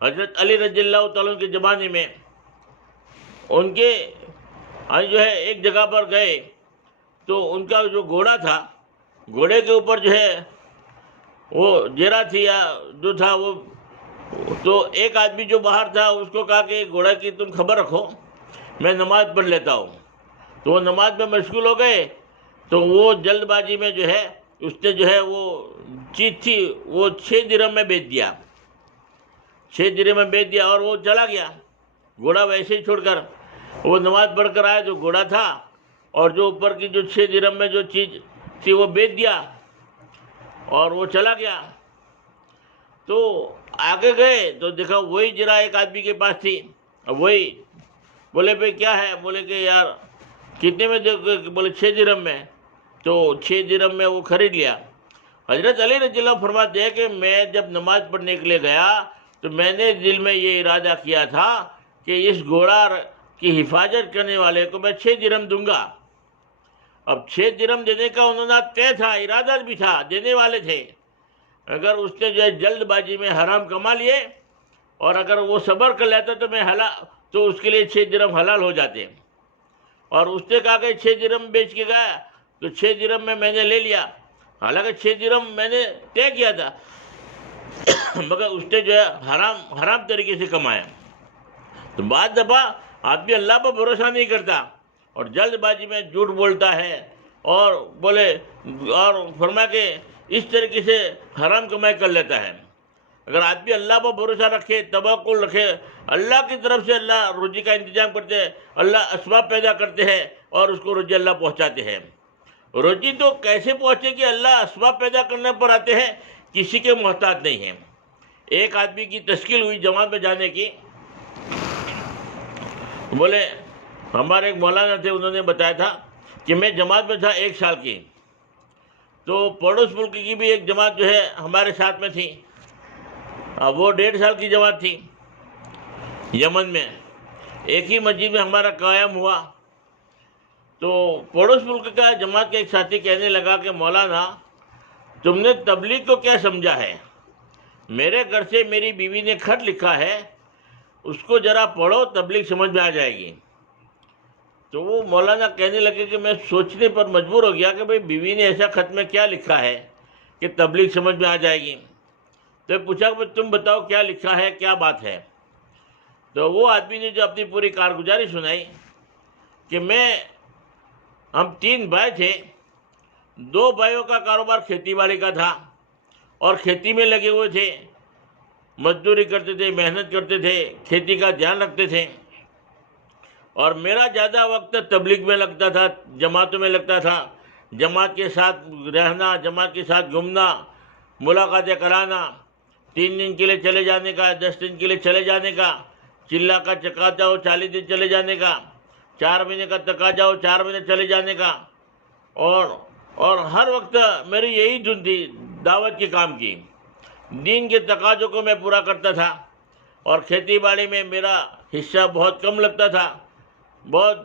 حضرت علی رضی اللہ تعالیٰ کے زمانے میں ان کے جو ہے ایک جگہ پر گئے تو ان کا جو گھوڑا تھا، گھوڑے کے اوپر جو ہے وہ جیرا تھی یا جو تھا وہ، تو ایک آدمی جو باہر تھا اس کو کہا کہ گھوڑا کی تم خبر رکھو، میں نماز پڑھ لیتا ہوں۔ تو وہ نماز میں مشغول ہو گئے، تو وہ جلد بازی میں جو ہے اس نے جو ہے وہ چیز تھی وہ 6 درہم میں بیچ دیا، 6 درہم میں بیچ دیا، اور وہ چلا گیا گھوڑا ویسے ہی چھوڑ کر۔ وہ نماز پڑھ کر آیا جو گھوڑا تھا، اور جو اوپر کی جو 6 درہم میں جو چیز تھی وہ بیچ دیا اور وہ چلا گیا۔ تو آگے گئے تو دیکھا وہی جرا ایک آدمی کے پاس تھی، وہی بولے بھائی کیا ہے؟ بولے کہ یار کتنے میں دے؟ بولے 6 درہم میں۔ تو 6 درہم میں وہ خرید لیا۔ حضرت علی رضی اللہ فرماتے ہیں کہ میں جب نماز پڑھنے کے لیے گیا تو میں نے دل میں یہ ارادہ کیا تھا کہ اس گھوڑا کی حفاظت کرنے والے کو میں 6 درہم دوں گا۔ اب 6 درہم دینے کا انہوں نے طے تھا، ارادہ بھی تھا، دینے والے تھے۔ اگر اس نے جو ہے جلد بازی میں حرام کما لیے اور اگر وہ صبر کر لیتا تو اس کے لیے 6 درہم حلال ہو جاتے، اور اس نے کہا کہ 6 درہم بیچ کے گیا تو 6 درہم میں نے لے لیا، حالانکہ 6 درہم میں نے طے کیا تھا۔ مگر اس نے جو ہے حرام طریقے سے کمایا. تو بعض دفعہ آدمی اللہ پر بھروسہ نہیں کرتا اور جلد بازی میں جھوٹ بولتا ہے اور فرما کہ اس طریقے سے حرام کمائی کر لیتا ہے. اگر آدمی اللہ پر بھروسہ رکھے، توکل رکھے، اللہ کی طرف سے اللہ روزی کا انتظام کرتے ہیں، اللہ اسباب پیدا کرتے ہیں اور اس کو روزی اللہ پہنچاتے ہیں. روزی تو کیسے پہنچے کہ اللہ اسباب پیدا کرنے پر آتے ہیں، کسی کے محتاج نہیں ہیں. ایک آدمی کی تشکیل ہوئی جماعت میں جانے کی. بولے ہمارے ایک مولانا تھے، انہوں نے بتایا تھا کہ میں جماعت میں تھا 1 سال کی، تو پڑوس ملک کی بھی ایک جماعت جو ہے ہمارے ساتھ میں تھی. اب وہ 1.5 سال کی جماعت تھی یمن میں. ایک ہی مسجد میں ہمارا قیام ہوا. تو پڑوس ملک کا جماعت کا ایک ساتھی کہنے لگا کہ مولانا تم نے تبلیغ کو کیا سمجھا ہے؟ میرے گھر سے میری بیوی نے خط لکھا ہے، اس کو ذرا پڑھو، تبلیغ سمجھ میں آ جائے گی. تو وہ مولانا کہنے لگے کہ میں سوچنے پر مجبور ہو گیا کہ بھئی بیوی نے ایسا خط میں کیا لکھا ہے کہ تبلیغ سمجھ میں آ جائے گی. تو پوچھا کہ تم بتاؤ کیا لکھا ہے، کیا بات ہے. تو وہ آدمی نے جو اپنی پوری کارگزاری سنائی کہ ہم 3 بھائی تھے. 2 بھائیوں کا کاروبار کھیتی باڑی کا تھا اور کھیتی میں لگے ہوئے تھے، مزدوری کرتے تھے، محنت کرتے تھے، کھیتی کا دھیان رکھتے تھے. اور میرا زیادہ وقت تبلیغ میں لگتا تھا، جماعتوں میں لگتا تھا، جماعت کے ساتھ رہنا، جماعت کے ساتھ گھومنا، ملاقاتیں کرانا، 3 دن کے لیے چلے جانے کا، 10 دن کے لیے چلے جانے کا، چلا کا چکاتا ہو 40 دن چلے جانے کا، 4 مہینے کا تقاضا ہو 4 مہینے چلے جانے کا. اور ہر وقت میری یہی دھن تھی دعوت کے کام کی. دین کے تقاضوں کو میں پورا کرتا تھا اور کھیتی باڑی میں میرا حصہ بہت کم لگتا تھا، بہت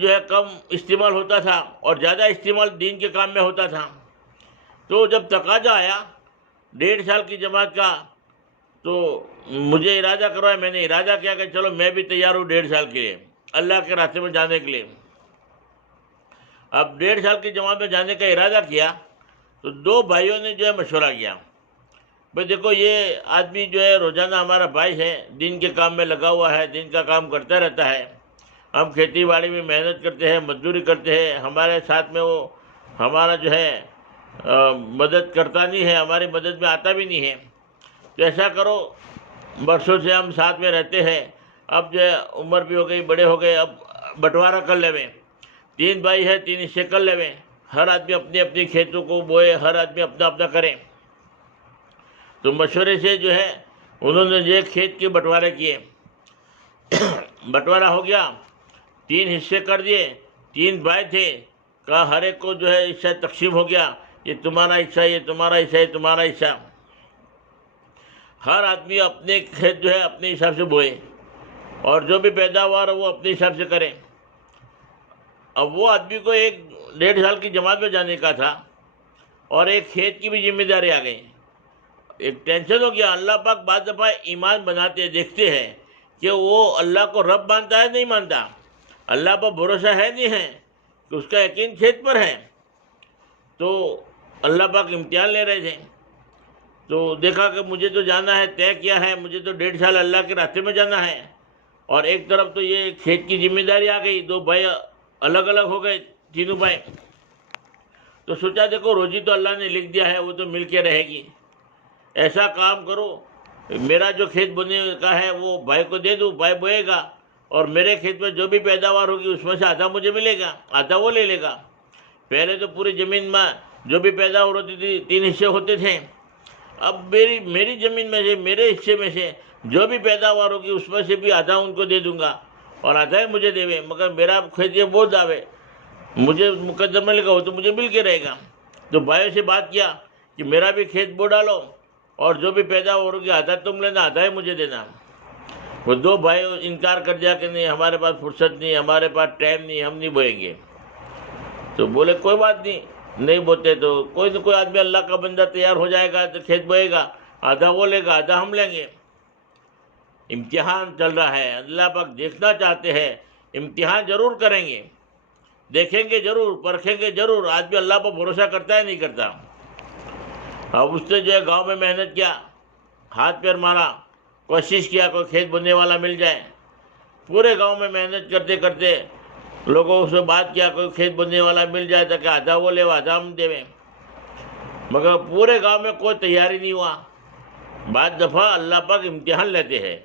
جو ہے کم استعمال ہوتا تھا اور زیادہ استعمال دین کے کام میں ہوتا تھا. تو جب تقاضا آیا 1.5 سال کی جماعت کا تو مجھے ارادہ کروایا. میں نے ارادہ کیا کہ چلو میں بھی تیار ہوں 1.5 سال کے لیے اللہ کے راستے میں جانے کے لیے. اب 1.5 سال کی جماعت میں جانے کا ارادہ کیا تو 2 بھائیوں نے جو ہے مشورہ کیا، بھئی دیکھو یہ آدمی جو ہے روزانہ ہمارا بھائی ہے، دین کے کام میں لگا ہوا ہے، دین کا کام کرتا رہتا ہے. ہم کھیتی باڑی میں محنت کرتے ہیں، مزدوری کرتے ہیں، ہمارے ساتھ میں وہ ہمارا جو ہے مدد کرتا نہیں ہے، ہماری مدد میں آتا بھی نہیں ہے. تو ایسا کرو، برسوں سے ہم ساتھ میں رہتے ہیں، اب جو ہے عمر بھی ہو گئی، بڑے ہو گئے، اب بٹوارہ کر لیں. 3 بھائی ہے، 3 حصے کر لیں، ہر آدمی اپنی اپنی کھیتوں کو بوئے، ہر آدمی اپنا اپنا کرے. تو مشورے سے جو ہے انہوں نے یہ کھیت کے بٹوارے کیے. بٹوارہ ہو گیا، 3 حصے کر دیے. 3 بھائی تھے، کہا ہر ایک کو جو ہے حصہ تقسیم ہو گیا، یہ تمہارا حصہ، یہ تمہارا حصہ، یہ تمہارا حصہ. ہر آدمی اپنے کھیت جو ہے اپنے حساب سے بوئے اور جو بھی پیداوار وہ اپنے حساب سے کرے. اب وہ آدمی کو 1.5 سال کی جماعت میں جانے کا تھا اور ایک کھیت کی بھی ذمہ داری آ گئی. ایک ٹینشن ہو گیا. اللہ پاک بعض دفعہ ایمان بناتے دیکھتے ہیں کہ وہ اللہ کو رب مانتا ہے نہیں مانتا، اللہ پر بھروسہ ہے نہیں ہے، کہ اس کا یقین کھیت پر ہے. تو اللہ پاک امتحان لے رہے تھے. تو دیکھا کہ مجھے تو جانا ہے، طے کیا ہے، مجھے تو 1.5 سال اللہ کے راستے میں جانا ہے، اور ایک طرف تو یہ کھیت کی ذمہ داری آ گئی. 2 بھائی الگ الگ ہو گئے، تینوں بھائی. تو سوچا دیکھو روزی تو اللہ نے لکھ دیا ہے، وہ تو مل کے رہے گی. ایسا کام کرو، میرا جو کھیت بونے کا ہے وہ بھائی کو دے دوں، بھائی بوئے گا، اور میرے کھیت میں جو بھی پیداوار ہوگی اس میں سے آدھا مجھے ملے گا، آدھا وہ لے لے گا. پہلے تو پوری زمین میں جو بھی پیداوار ہوتی تھی 3 حصے ہوتے تھے. اب میری زمین میں سے، میرے حصے میں سے جو بھی پیداوار ہوگی اس میں سے بھی آدھا ان کو دے دوں گا اور آدھا ہی مجھے دے. مگر میرا کھیت یہ بہت دعوے مجھے مقدمہ لگا ہو تو مجھے مل کے رہے گا. تو بھائیوں سے بات کیا کہ میرا بھی کھیت بو ڈالو اور جو بھی پیداوار ہوگی آدھا تم لینا، آدھا ہی مجھے دینا. وہ 2 بھائی انکار کر دیا کہ نہیں، ہمارے پاس فرصت نہیں، ہمارے پاس ٹائم نہیں، ہم نہیں بوئیں گے. تو بولے کوئی بات نہیں بوتے تو کوئی نہ کوئی آدمی اللہ کا بندہ تیار ہو جائے گا تو کھیت بوئے گا، آدھا وہ لے گا، آدھا ہم لیں گے. امتحان چل رہا ہے، اللہ پاک دیکھنا چاہتے ہیں. امتحان ضرور کریں گے، دیکھیں گے ضرور، پرکھیں گے ضرور. آدمی اللہ پر بھروسہ کرتا ہے نہیں کرتا. اب اس نے جو ہے گاؤں میں محنت کیا، ہاتھ پیر مارا، کوشش کیا کوئی کھیت بننے والا مل جائے، پورے گاؤں میں محنت کرتے کرتے لوگوں سے بات کیا کوئی کھیت بننے والا مل جائے تاکہ آدھا وہ لے آدھا ہم دے، مگر پورے گاؤں میں کوئی تیاری نہیں ہوا۔ بعض دفعہ اللہ پاک امتحان لیتے ہیں،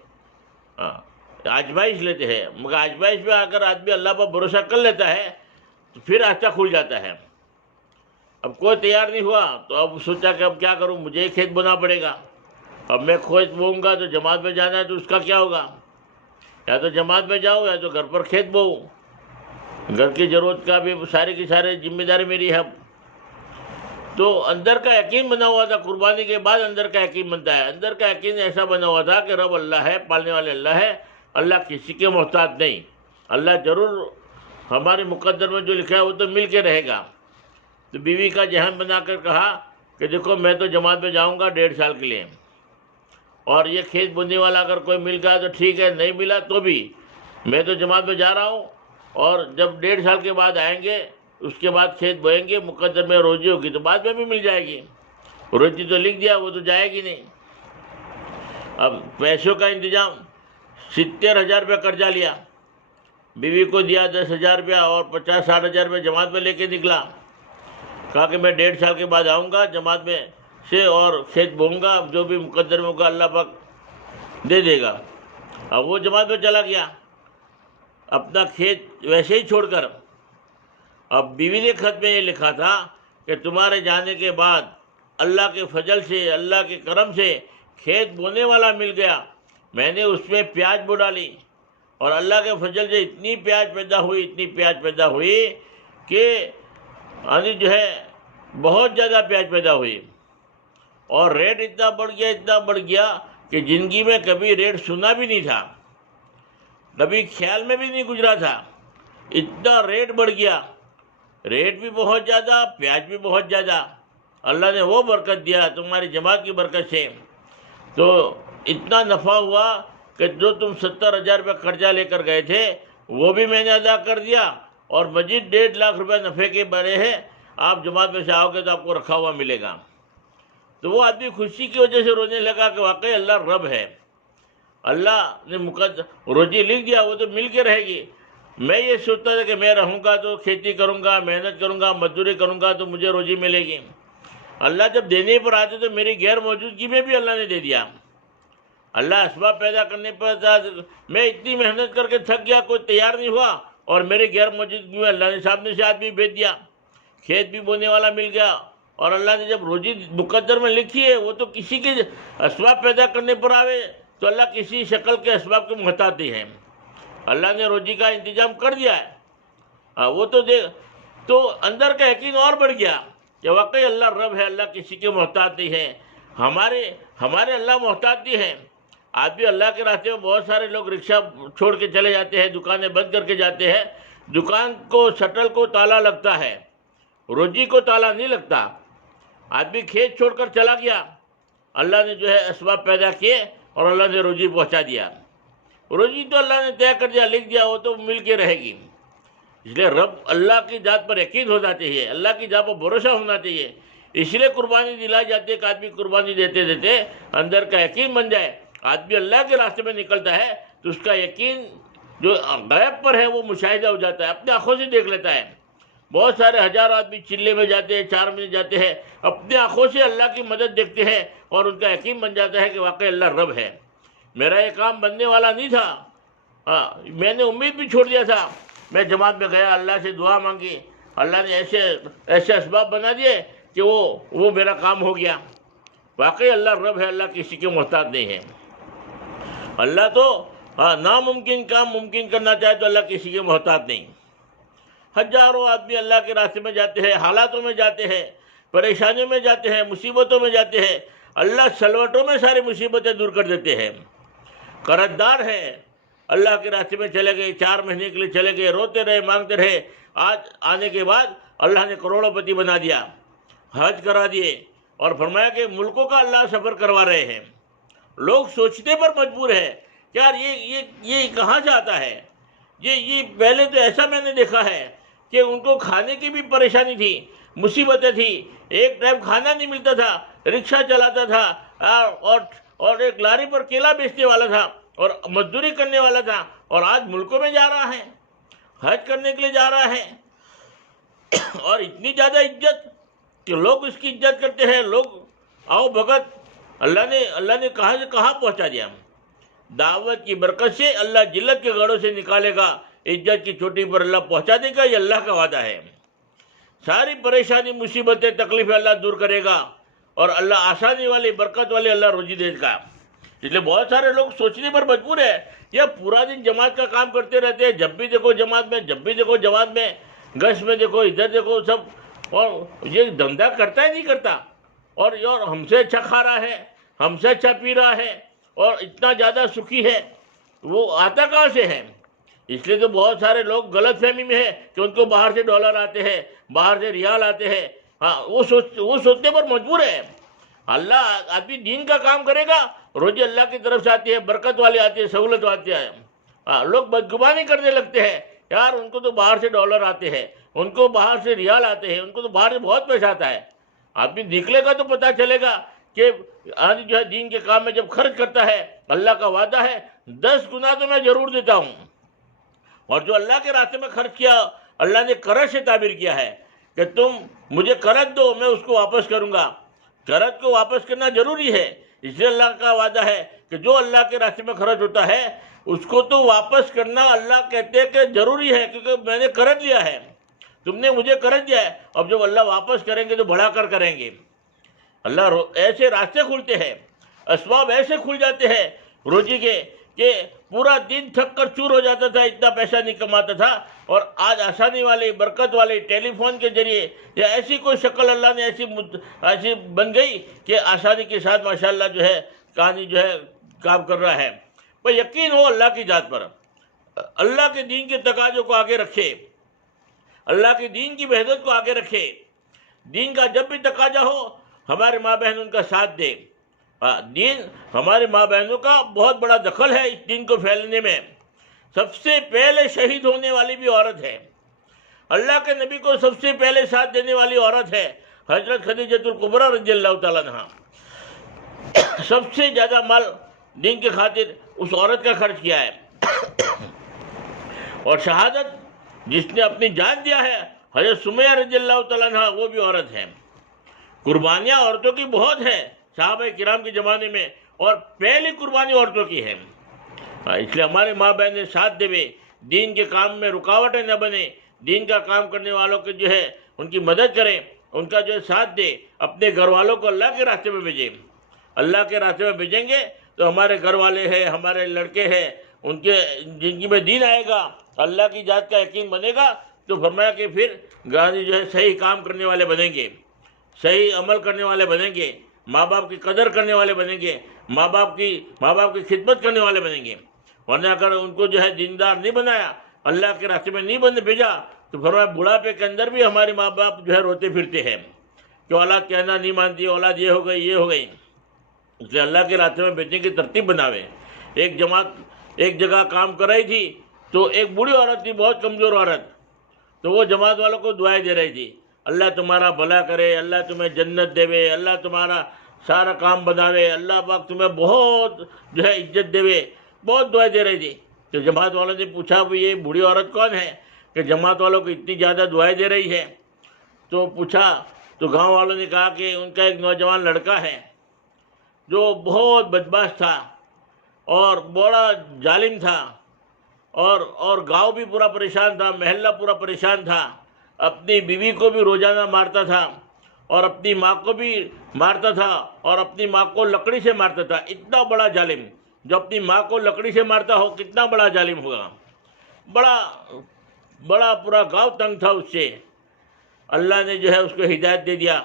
آزمائش لیتے ہیں، مگر آزمائش میں آ کر آدمی اللہ پر بھروسہ کر لیتا ہے تو پھر راستہ کھل جاتا ہے۔ اب کوئی تیار نہیں ہوا تو اب سوچا کہ اب کیا کروں، مجھے ہی کھیت بونا پڑے گا۔ اب میں کھیت بوؤں گا تو جماعت میں جانا ہے تو اس کا کیا ہوگا، یا تو جماعت میں جاؤں یا تو گھر پر کھیت بوؤں، گھر کی ضرورت کا بھی ساری کی ساری ذمہ داری میری ہے۔ تو اندر کا یقین بنا ہوا تھا، قربانی کے بعد اندر کا یقین بنتا ہے۔ اندر کا یقین ایسا بنا ہوا تھا کہ رب اللہ ہے، پالنے والے اللہ ہے، اللہ کسی کے محتاج نہیں، اللہ ضرور ہمارے مقدر میں جو لکھا ہے وہ تو مل کے رہے گا۔ تو بیوی کا ذہن بنا کر کہا کہ دیکھو میں تو جماعت میں جاؤں گا 1.5 سال کے لیے، اور یہ کھیت بننے والا اگر کوئی مل گیا تو ٹھیک ہے، نہیں ملا تو بھی میں تو جماعت میں جا رہا ہوں، اور جب 1.5 سال کے بعد آئیں گے اس کے بعد کھیت بوئیں گے، مقدر میں روزی ہوگی تو بعد میں بھی مل جائے گی، روزی تو لکھ دیا وہ تو جائے گی نہیں۔ اب پیسوں کا انتظام، 70,000 روپیہ قرضہ لیا، بیوی کو دیا 10,000 روپیہ اور 50-60 ہزار روپیہ جماعت میں لے کے نکلا، کہا کہ میں 1.5 سال کے بعد آؤں گا جماعت میں سے اور کھیت بوؤں گا، جو بھی مقدر میں ہوگا اللہ پاک دے دے گا۔ اب وہ جماعت میں چلا گیا اپنا کھیت ویسے ہی چھوڑ کر۔ اب بیوی نے خط میں یہ لکھا تھا کہ تمہارے جانے کے بعد اللہ کے فضل سے، اللہ کے کرم سے کھیت بونے والا مل گیا، میں نے اس میں پیاز بو ڈالی، اور اللہ کے فضل سے اتنی پیاز پیدا ہوئی، اتنی پیاز پیدا ہوئی کہ جو ہے بہت زیادہ پیاز پیدا ہوئی، اور ریٹ اتنا بڑھ گیا، اتنا بڑھ گیا کہ زندگی میں کبھی ریٹ سنا بھی نہیں تھا، کبھی خیال میں بھی نہیں گزرا تھا، اتنا ریٹ بڑھ گیا، ریٹ بھی بہت زیادہ، پیاز بھی بہت زیادہ۔ اللہ نے وہ برکت دیا تمہاری جماعت کی برکت سے، تو اتنا نفع ہوا کہ جو تم 70,000 روپے قرضہ لے کر گئے تھے وہ بھی میں نے ادا کر دیا، اور مزید 1.5 لاکھ روپے نفع کے بڑے ہیں، آپ جماعت میں سے آؤ گے تو آپ کو رکھا ہوا ملے گا۔ تو وہ آدمی خوشی کی وجہ سے رونے لگا کہ واقعی اللہ رب ہے، اللہ نے روزی لکھ دیا، وہ تو مل کے رہے گی۔ میں یہ سوچتا تھا کہ میں رہوں گا تو کھیتی کروں گا، محنت کروں گا، مزدوری کروں گا تو مجھے روزی ملے گی۔ اللہ جب دینے پر آتے تو میری غیر موجودگی میں بھی اللہ نے دے دیا۔ اللہ اسباب پیدا کرنے پر تھا، میں اتنی محنت کر کے تھک گیا، کوئی تیار نہیں ہوا، اور میرے غیر موجودگی میں اللہ نے سامنے سے آدمی بھیج دیا، کھیت بھی بونے والا مل گیا، اور اللہ نے جب روزی مقدر میں لکھی ہے وہ تو کسی کے اسباب پیدا کرنے پر آوے تو اللہ کسی شکل کے اسباب کے محتاج نہیں ہے، اللہ نے روزی کا انتظام کر دیا ہے۔ وہ تو اندر کا یقین اور بڑھ گیا کہ واقعی اللہ رب ہے، اللہ کسی کے محتاج نہیں ہے، ہمارے اللہ محتاج نہیں ہے۔ آج بھی اللہ کے راستے میں بہت سارے لوگ رکشہ چھوڑ کے چلے جاتے ہیں، دکانیں بند کر کے جاتے ہیں، دکان کو شٹل کو تالا لگتا ہے، روزی کو تالا نہیں لگتا۔ آدمی کھیت چھوڑ کر چلا گیا، اللہ نے جو ہے اسباب پیدا کیے اور اللہ نے روزی پہنچا دیا، روزی تو اللہ نے طے کر دیا، لکھ دیا، وہ تو مل کے رہے گی۔ اس لیے رب اللہ کی ذات پر یقین ہونا چاہیے، اللہ کی ذات پر بھروسہ ہونا چاہیے۔ اس لیے قربانی دلائی جاتی ہے کہ آدمی قربانی دیتے دیتے اندر کا یقین بن جائے، آدمی اللہ کے راستے میں نکلتا ہے تو اس کا یقین جو غیب پر ہے وہ مشاہدہ ہو جاتا ہے، اپنے آنکھوں سے دیکھ لیتا ہے۔ بہت سارے ہزاروں آدمی چلے میں جاتے ہیں، 4 میں جاتے ہیں، اپنے آنکھوں سے اللہ کی مدد دیکھتے ہیں اور ان کا یقین بن جاتا ہے کہ واقعی اللہ رب ہے۔ میرا یہ کام بننے والا نہیں تھا، میں نے امید بھی چھوڑ دیا تھا، میں جماعت میں گیا، اللہ سے دعا مانگی، اللہ نے ایسے اسباب بنا دیے کہ وہ میرا کام ہو گیا۔ واقعی اللہ رب ہے، اللہ کسی کے محتاج نہیں ہے۔ اللہ تو ناممکن کام ممکن کرنا چاہے تو اللہ کسی کے محتاج نہیں۔ ہزاروں آدمی اللہ کے راستے میں جاتے ہیں، حالاتوں میں جاتے ہیں، پریشانیوں میں جاتے ہیں، مصیبتوں میں جاتے ہیں، اللہ سلوٹوں میں ساری مصیبتیں دور کر دیتے ہیں۔ قرضدار ہے، اللہ کے راستے میں چلے گئے، 4 مہینے کے لیے چلے گئے، روتے رہے، مانگتے رہے، آج آنے کے بعد اللہ نے کروڑوں پتی بنا دیا، حج کرا دیے، اور فرمایا کہ ملکوں کا اللہ سفر کروا رہے ہیں۔ لوگ سوچنے پر مجبور ہے کہ یار یہ کہاں سے آتا ہے، یہ پہلے تو ایسا میں نے دیکھا ہے کہ ان کو کھانے کی بھی پریشانی تھی، مصیبتیں تھی، ایک ٹائم کھانا نہیں ملتا تھا، رکشہ چلاتا تھا اور ایک لاری پر کیلا بیچنے والا تھا اور مزدوری کرنے والا تھا، اور آج ملکوں میں جا رہا ہے، حج کرنے کے لیے جا رہا ہے، اور اتنی زیادہ عزت کہ لوگ اس کی عزت کرتے ہیں، لوگ آؤ بھگت۔ اللہ نے کہاں سے کہاں پہنچا دیا۔ دعوت کی برکت سے اللہ ذلت کے گڑھوں سے نکالے گا، عزت کی چوٹی پر اللہ پہنچا دے گا، یہ اللہ کا وعدہ ہے۔ ساری پریشانی، مصیبتیں، تکلیفیں اللہ دور کرے گا، اور اللہ آسانی والی، برکت والی اللہ روزی دے گا۔ اس لیے بہت سارے لوگ سوچنے پر مجبور ہے، یہ پورا دن جماعت کا کام کرتے رہتے ہیں، جب بھی دیکھو جماعت میں، جب بھی دیکھو جماعت میں، گش میں دیکھو، ادھر دیکھو، سب، اور یہ دھندا کرتا ہی نہیں کرتا، اور ہم سے اچھا کھا رہا ہے، ہم سے اچھا پی رہا ہے، اور اتنا زیادہ سکھی ہے، وہ آتا کہاں سے ہے؟ اس لیے تو بہت سارے لوگ غلط فہمی میں ہے کہ ان کو باہر سے ڈالر آتے ہیں، باہر سے ریال آتے ہیں۔ ہاں، وہ سوچنے پر مجبور ہے۔ اللہ، آدمی دین کا کام کرے گا، روزی اللہ کی طرف سے آتی ہے، برکت والی آتی ہے، سہولت آتی ہے۔ ہاں، لوگ بدگمانی کرنے لگتے ہیں، یار ان کو تو باہر سے ڈالر آتے ہیں، ان کو باہر سے ریال آتے ہیں، ان کو تو باہر سے بہت پیسہ آتا ہے۔ آدمی نکلے گا تو پتہ چلے گا کہ آدمی جو ہے دین کے کام میں جب خرچ کرتا ہے، اللہ کا وعدہ ہے 10 گنا تو میں ضرور دیتا ہوں۔ اور جو اللہ کے راستے میں خرچ کیا، اللہ نے قرض سے تعبیر کیا ہے کہ تم مجھے قرض دو، میں اس کو واپس کروں گا۔ قرض کو واپس کرنا ضروری ہے، اس لیے اللہ کا وعدہ ہے کہ جو اللہ کے راستے میں خرچ ہوتا ہے اس کو تو واپس کرنا اللہ کہتے ہیں کہ ضروری ہے، کیونکہ میں نے قرض لیا ہے، تم نے مجھے قرض دیا ہے۔ اب جب اللہ واپس کریں گے تو بڑھا کر کریں گے۔ اللہ ایسے راستے کھلتے ہیں، اسباب ایسے کھل جاتے ہیں روزی کے کہ پورا دن تھک کر چور ہو جاتا تھا، اتنا پیسہ نہیں کماتا تھا، اور آج آسانی والی، برکت والی، ٹیلی فون کے ذریعے یا ایسی کوئی شکل اللہ نے ایسی بن گئی کہ آسانی کے ساتھ ماشاءاللہ جو ہے کہانی جو ہے کام کر رہا ہے۔ پر یقین ہو اللہ کی ذات پر، اللہ کے دین کے تقاضوں کو آگے رکھے، اللہ کے دین کی وحدت کو آگے رکھے۔ دین کا جب بھی تقاضا ہو، ہمارے ماں بہن ان کا ساتھ دے۔ دین، ہمارے ماں بہنوں کا بہت بڑا دخل ہے اس دین کو پھیلنے میں۔ سب سے پہلے شہید ہونے والی بھی عورت ہے، اللہ کے نبی کو سب سے پہلے ساتھ دینے والی عورت ہے حضرت خدیجۃ الکبریٰ رضی اللہ تعالیٰ عنہا۔ سب سے زیادہ مال دین کے خاطر اس عورت کا خرچ کیا ہے، اور شہادت جس نے اپنی جان دیا ہے حضرت سمیہ رضی اللہ تعالیٰ عنہ، وہ بھی عورت ہے۔ قربانیاں عورتوں کی بہت ہیں صحابہ کرام کے زمانے میں، اور پہلی قربانی عورتوں کی ہے۔ اس لیے ہمارے ماں بہن نے ساتھ دے، دین کے کام میں رکاوٹیں نہ بنے، دین کا کام کرنے والوں کے جو ہے ان کی مدد کریں، ان کا جو ہے ساتھ دے، اپنے گھر والوں کو اللہ کے راستے میں بھیجیں۔ اللہ کے راستے میں بھیجیں گے تو ہمارے گھر والے ہیں، ہمارے لڑکے ہیں، ان کے زندگی میں دین آئے گا، اللہ کی ذات کا یقین بنے گا، تو فرمایا کہ پھر گاندھی جو ہے صحیح کام کرنے والے بنیں گے، صحیح عمل کرنے والے بنیں گے، ماں باپ کی قدر کرنے والے بنیں گے، ماں باپ کی خدمت کرنے والے بنیں گے۔ ورنہ اگر ان کو جو ہے دیندار نہیں بنایا، اللہ کے راستے میں نہیں بھیجا، تو فرمایا بڑھاپے کے اندر بھی ہمارے ماں باپ جو ہے روتے پھرتے ہیں کہ اولاد کہنا نہیں مانتی، اولاد یہ ہو گئی، یہ ہو گئی۔ اس لیے اللہ کے راستے میں بھیجنے کی ترتیب بناوے۔ ایک جماعت ایک جگہ کام کر رہی تھی، تو ایک بوڑھی عورت تھی، بہت کمزور عورت، تو وہ جماعت والوں کو دعائیں دے رہی تھی، اللہ تمہارا بھلا کرے، اللہ تمہیں جنت دے، اللہ تمہارا سارا کام بناوے، اللہ پاک تمہیں بہت جو ہے عزت دے، بہت دعائیں دے رہی تھی۔ تو جماعت والوں نے پوچھا وہ یہ بوڑھی عورت کون ہے کہ جماعت والوں کو اتنی زیادہ دعائیں دے رہی ہے؟ تو پوچھا تو گاؤں والوں نے کہا کہ ان کا ایک نوجوان لڑکا ہے جو بہت بدمعاش تھا اور بڑا ظالم تھا، اور گاؤں بھی پورا پریشان تھا، محلہ پورا پریشان تھا، اپنی بیوی کو بھی روزانہ مارتا تھا، اور اپنی ماں کو بھی مارتا تھا، اور اپنی ماں کو لکڑی سے مارتا تھا۔ اتنا بڑا ظالم، جو اپنی ماں کو لکڑی سے مارتا ہو کتنا بڑا ظالم ہوگا، بڑا پورا گاؤں تنگ تھا اس سے۔ اللہ نے جو ہے اس کو ہدایت دے دیا،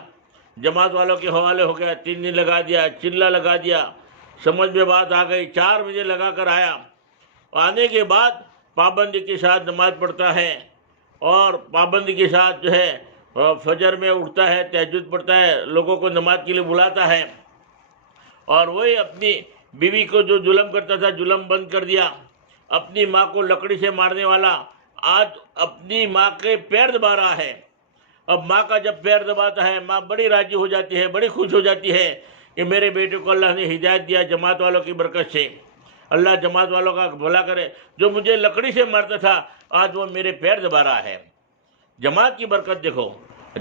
جماعت والوں کے حوالے ہو گیا، 3 دن لگا دیا، چلہ لگا دیا، سمجھ میں بات آ گئی، 4 بجے لگا کر آیا۔ آنے کے بعد پابندی کے ساتھ نماز پڑھتا ہے، اور پابندی کے ساتھ جو ہے فجر میں اٹھتا ہے، تہجد پڑھتا ہے، لوگوں کو نماز کے لیے بلاتا ہے، اور وہی اپنی بیوی کو جو ظلم کرتا تھا ظلم بند کر دیا۔ اپنی ماں کو لکڑی سے مارنے والا آج اپنی ماں کے پیر دبا رہا ہے، اب ماں کا جب پیر دباتا ہے ماں بڑی راضی ہو جاتی ہے، بڑی خوش ہو جاتی ہے کہ میرے بیٹے کو اللہ نے ہدایت دیا جماعت والوں کی برکت سے، اللہ جماعت والوں کا بھلا کرے، جو مجھے لکڑی سے مارتا تھا آج وہ میرے پیر دبا رہا ہے۔ جماعت کی برکت دیکھو،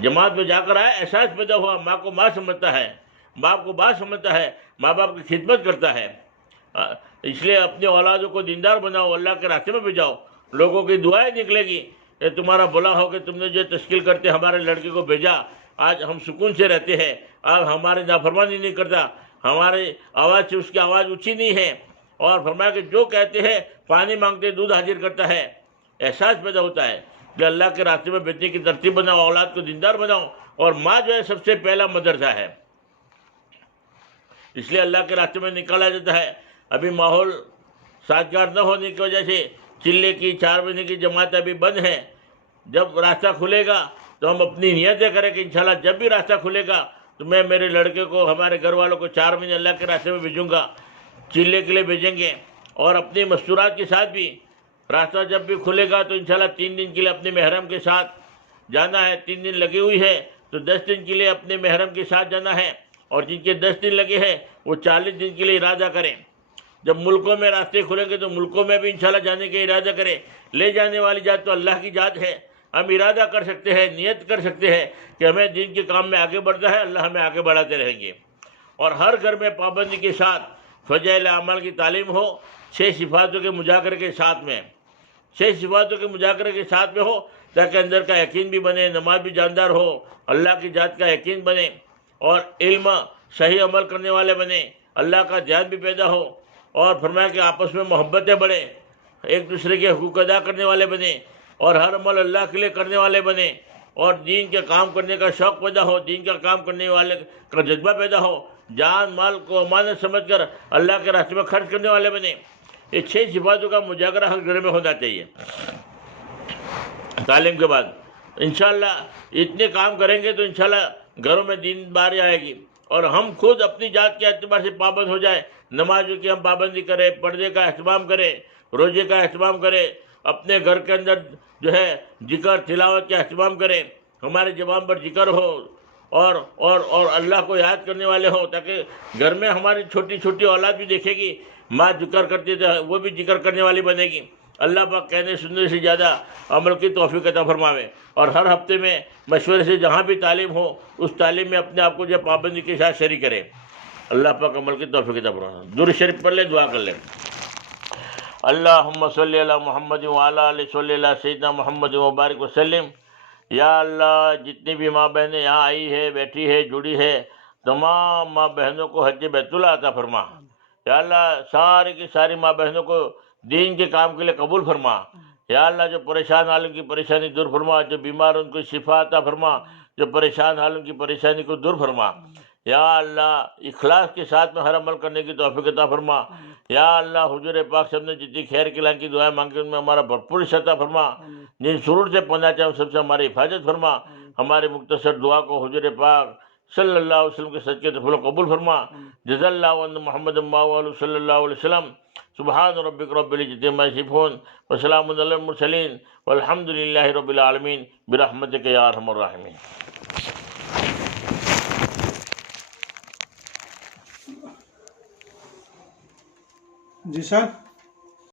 جماعت میں جا کر آئے، احساس پیدا ہوا، ماں کو ماں سمجھتا ہے، باپ کو باپ سمجھتا ہے، ماں باپ کی خدمت کرتا ہے۔ اس لیے اپنے اولادوں کو دیندار بناؤ، اللہ کے راستے میں بھیجاؤ، لوگوں کی دعائیں نکلے گی کہ تمہارا بھلا ہو کہ تم نے جو تشکیل کرتے ہمارے لڑکے کو بھیجا، آج ہم سکون سے رہتے ہیں، آج ہماری نافرمانی نہیں کرتا، ہماری آواز سے اس کی آواز اونچی نہیں ہے، اور فرمایا کہ جو کہتے ہیں پانی مانگتے دودھ حاضر کرتا ہے۔ احساس پیدا ہوتا ہے کہ اللہ کے راستے میں بھیجنے کی ترتیب بناؤ، اولاد کو دیندار بناؤ، اور ماں جو ہے سب سے پہلا مدرسہ ہے، اس لیے اللہ کے راستے میں نکالا جاتا ہے۔ ابھی ماحول سازگار نہ ہونے کی وجہ سے چلے کی 4 بجے کی جماعت ابھی بند ہے، جب راستہ کھلے گا تو ہم اپنی نیتیں کریں کہ انشاءاللہ جب بھی راستہ کھلے گا تو میں میرے لڑکے کو، ہمارے گھر والوں کو 4 بجے اللہ کے راستے میں بھیجوں گا، چلے کے لیے بھیجیں گے، اور اپنی مستورات کے ساتھ بھی راستہ جب بھی کھلے گا تو انشاءاللہ 3 دن کے لیے اپنے محرم کے ساتھ جانا ہے۔ 3 دن لگی ہوئی ہے تو 10 دن کے لیے اپنے محرم کے ساتھ جانا ہے، اور جن کے 10 دن لگے ہیں وہ 40 دن کے لیے ارادہ کریں۔ جب ملکوں میں راستے کھلیں گے تو ملکوں میں بھی انشاءاللہ جانے کا ارادہ کریں۔ لے جانے والی ذات تو اللہ کی ذات ہے، ہم ارادہ کر سکتے ہیں، نیت کر سکتے ہیں کہ ہمیں دین کے کام میں آگے بڑھنا ہے، اللہ ہمیں آگے بڑھاتے رہیں گے۔ اور ہر گھر میں پابندی کے ساتھ فضائل اعمال کی تعلیم ہو، 6 صفاتوں کے مذاکرے کے ساتھ میں، 6 صفاتوں کے مذاکرے کے ساتھ میں ہو، تاکہ اندر کا یقین بھی بنے، نماز بھی جاندار ہو، اللہ کی ذات کا یقین بنے، اور علم صحیح عمل کرنے والے بنے، اللہ کا دھیان بھی پیدا ہو، اور فرمایا کہ آپس میں محبتیں بڑھے، ایک دوسرے کے حقوق ادا کرنے والے بنے، اور ہر عمل اللہ کے لیے کرنے والے بنے، اور دین کے کام کرنے کا شوق پیدا ہو، دین کا کام کرنے والے کا جذبہ پیدا ہو، جان مال کو امانت سمجھ کر اللہ کے راستے میں خرچ کرنے والے بنے۔ یہ 6 صفاتوں کا مذاکرہ ہر گھر میں ہونا چاہیے۔ تعلیم کے بعد انشاءاللہ اتنے کام کریں گے تو انشاءاللہ گھروں میں دین باری آئے گی، اور ہم خود اپنی ذات کے اعتبار سے پابند ہو جائے، نمازوں کی ہم پابندی کریں، پردے کا اہتمام کریں، روزے کا اہتمام کریں، اپنے گھر کے اندر جو ہے ذکر تلاوت کا اہتمام کریں، ہمارے زبان پر ذکر ہو، اور اللہ کو یاد کرنے والے ہوں، تاکہ گھر میں ہماری چھوٹی چھوٹی اولاد بھی دیکھے گی ماں ذکر کرتی تھے، وہ بھی ذکر کرنے والی بنے گی۔ اللہ پاک کہنے سننے سے زیادہ عمل کی توفیق عطا فرماوے، اور ہر ہفتے میں مشورے سے جہاں بھی تعلیم ہو اس تعلیم میں اپنے آپ کو جو پابندی کے ساتھ شریک کرے۔ اللہ پاک عمل کی توفیق عطا فرمائے۔ درود شریف پڑھ لیں، دعا کر لیں۔ اللہم صلی علی محمد وعلی آلہ صلی علی سیدنا محمد وبارک وسلم۔ یا اللہ جتنی بھی ماں بہنیں یہاں آئی ہے، بیٹھی ہے، جڑی ہے، تمام ماں بہنوں کو حج بیت اللہ عطا فرما۔ یا اللہ ساری کی ساری ماں بہنوں کو دین کے کام کے لیے قبول فرما۔ یا اللہ جو پریشان عالم کی پریشانی دور فرما، جو بیمار ان کو شفا عطا فرما، جو پریشان عالم کی پریشانی کو دور فرما۔ یا اللہ اخلاص کے ساتھ میں ہر عمل کرنے کی توفیق عطا فرما۔ یا اللہ حضور پاک سب نے جتنی خیر کی لائن کی دعائیں مانگی ان میں ہمارا بھرپور حصہ عطا فرما۔ جن سرور سے پہنچنا چاہے سب سے ہماری حفاظت فرما۔ ہماری مختصر دعا کو حضور پاک صلی اللہ علیہ وسلم کے صدقے طفل قبول فرما۔ جزا اللہ عنہ محمد صلی اللہ علیہ وسلم۔ سبحان ربک رب العزت عما یصفون وسلام علی المرسلین والحمد للہ رب العالمین برحمتک یا ارحم الراحمین۔ جی سر۔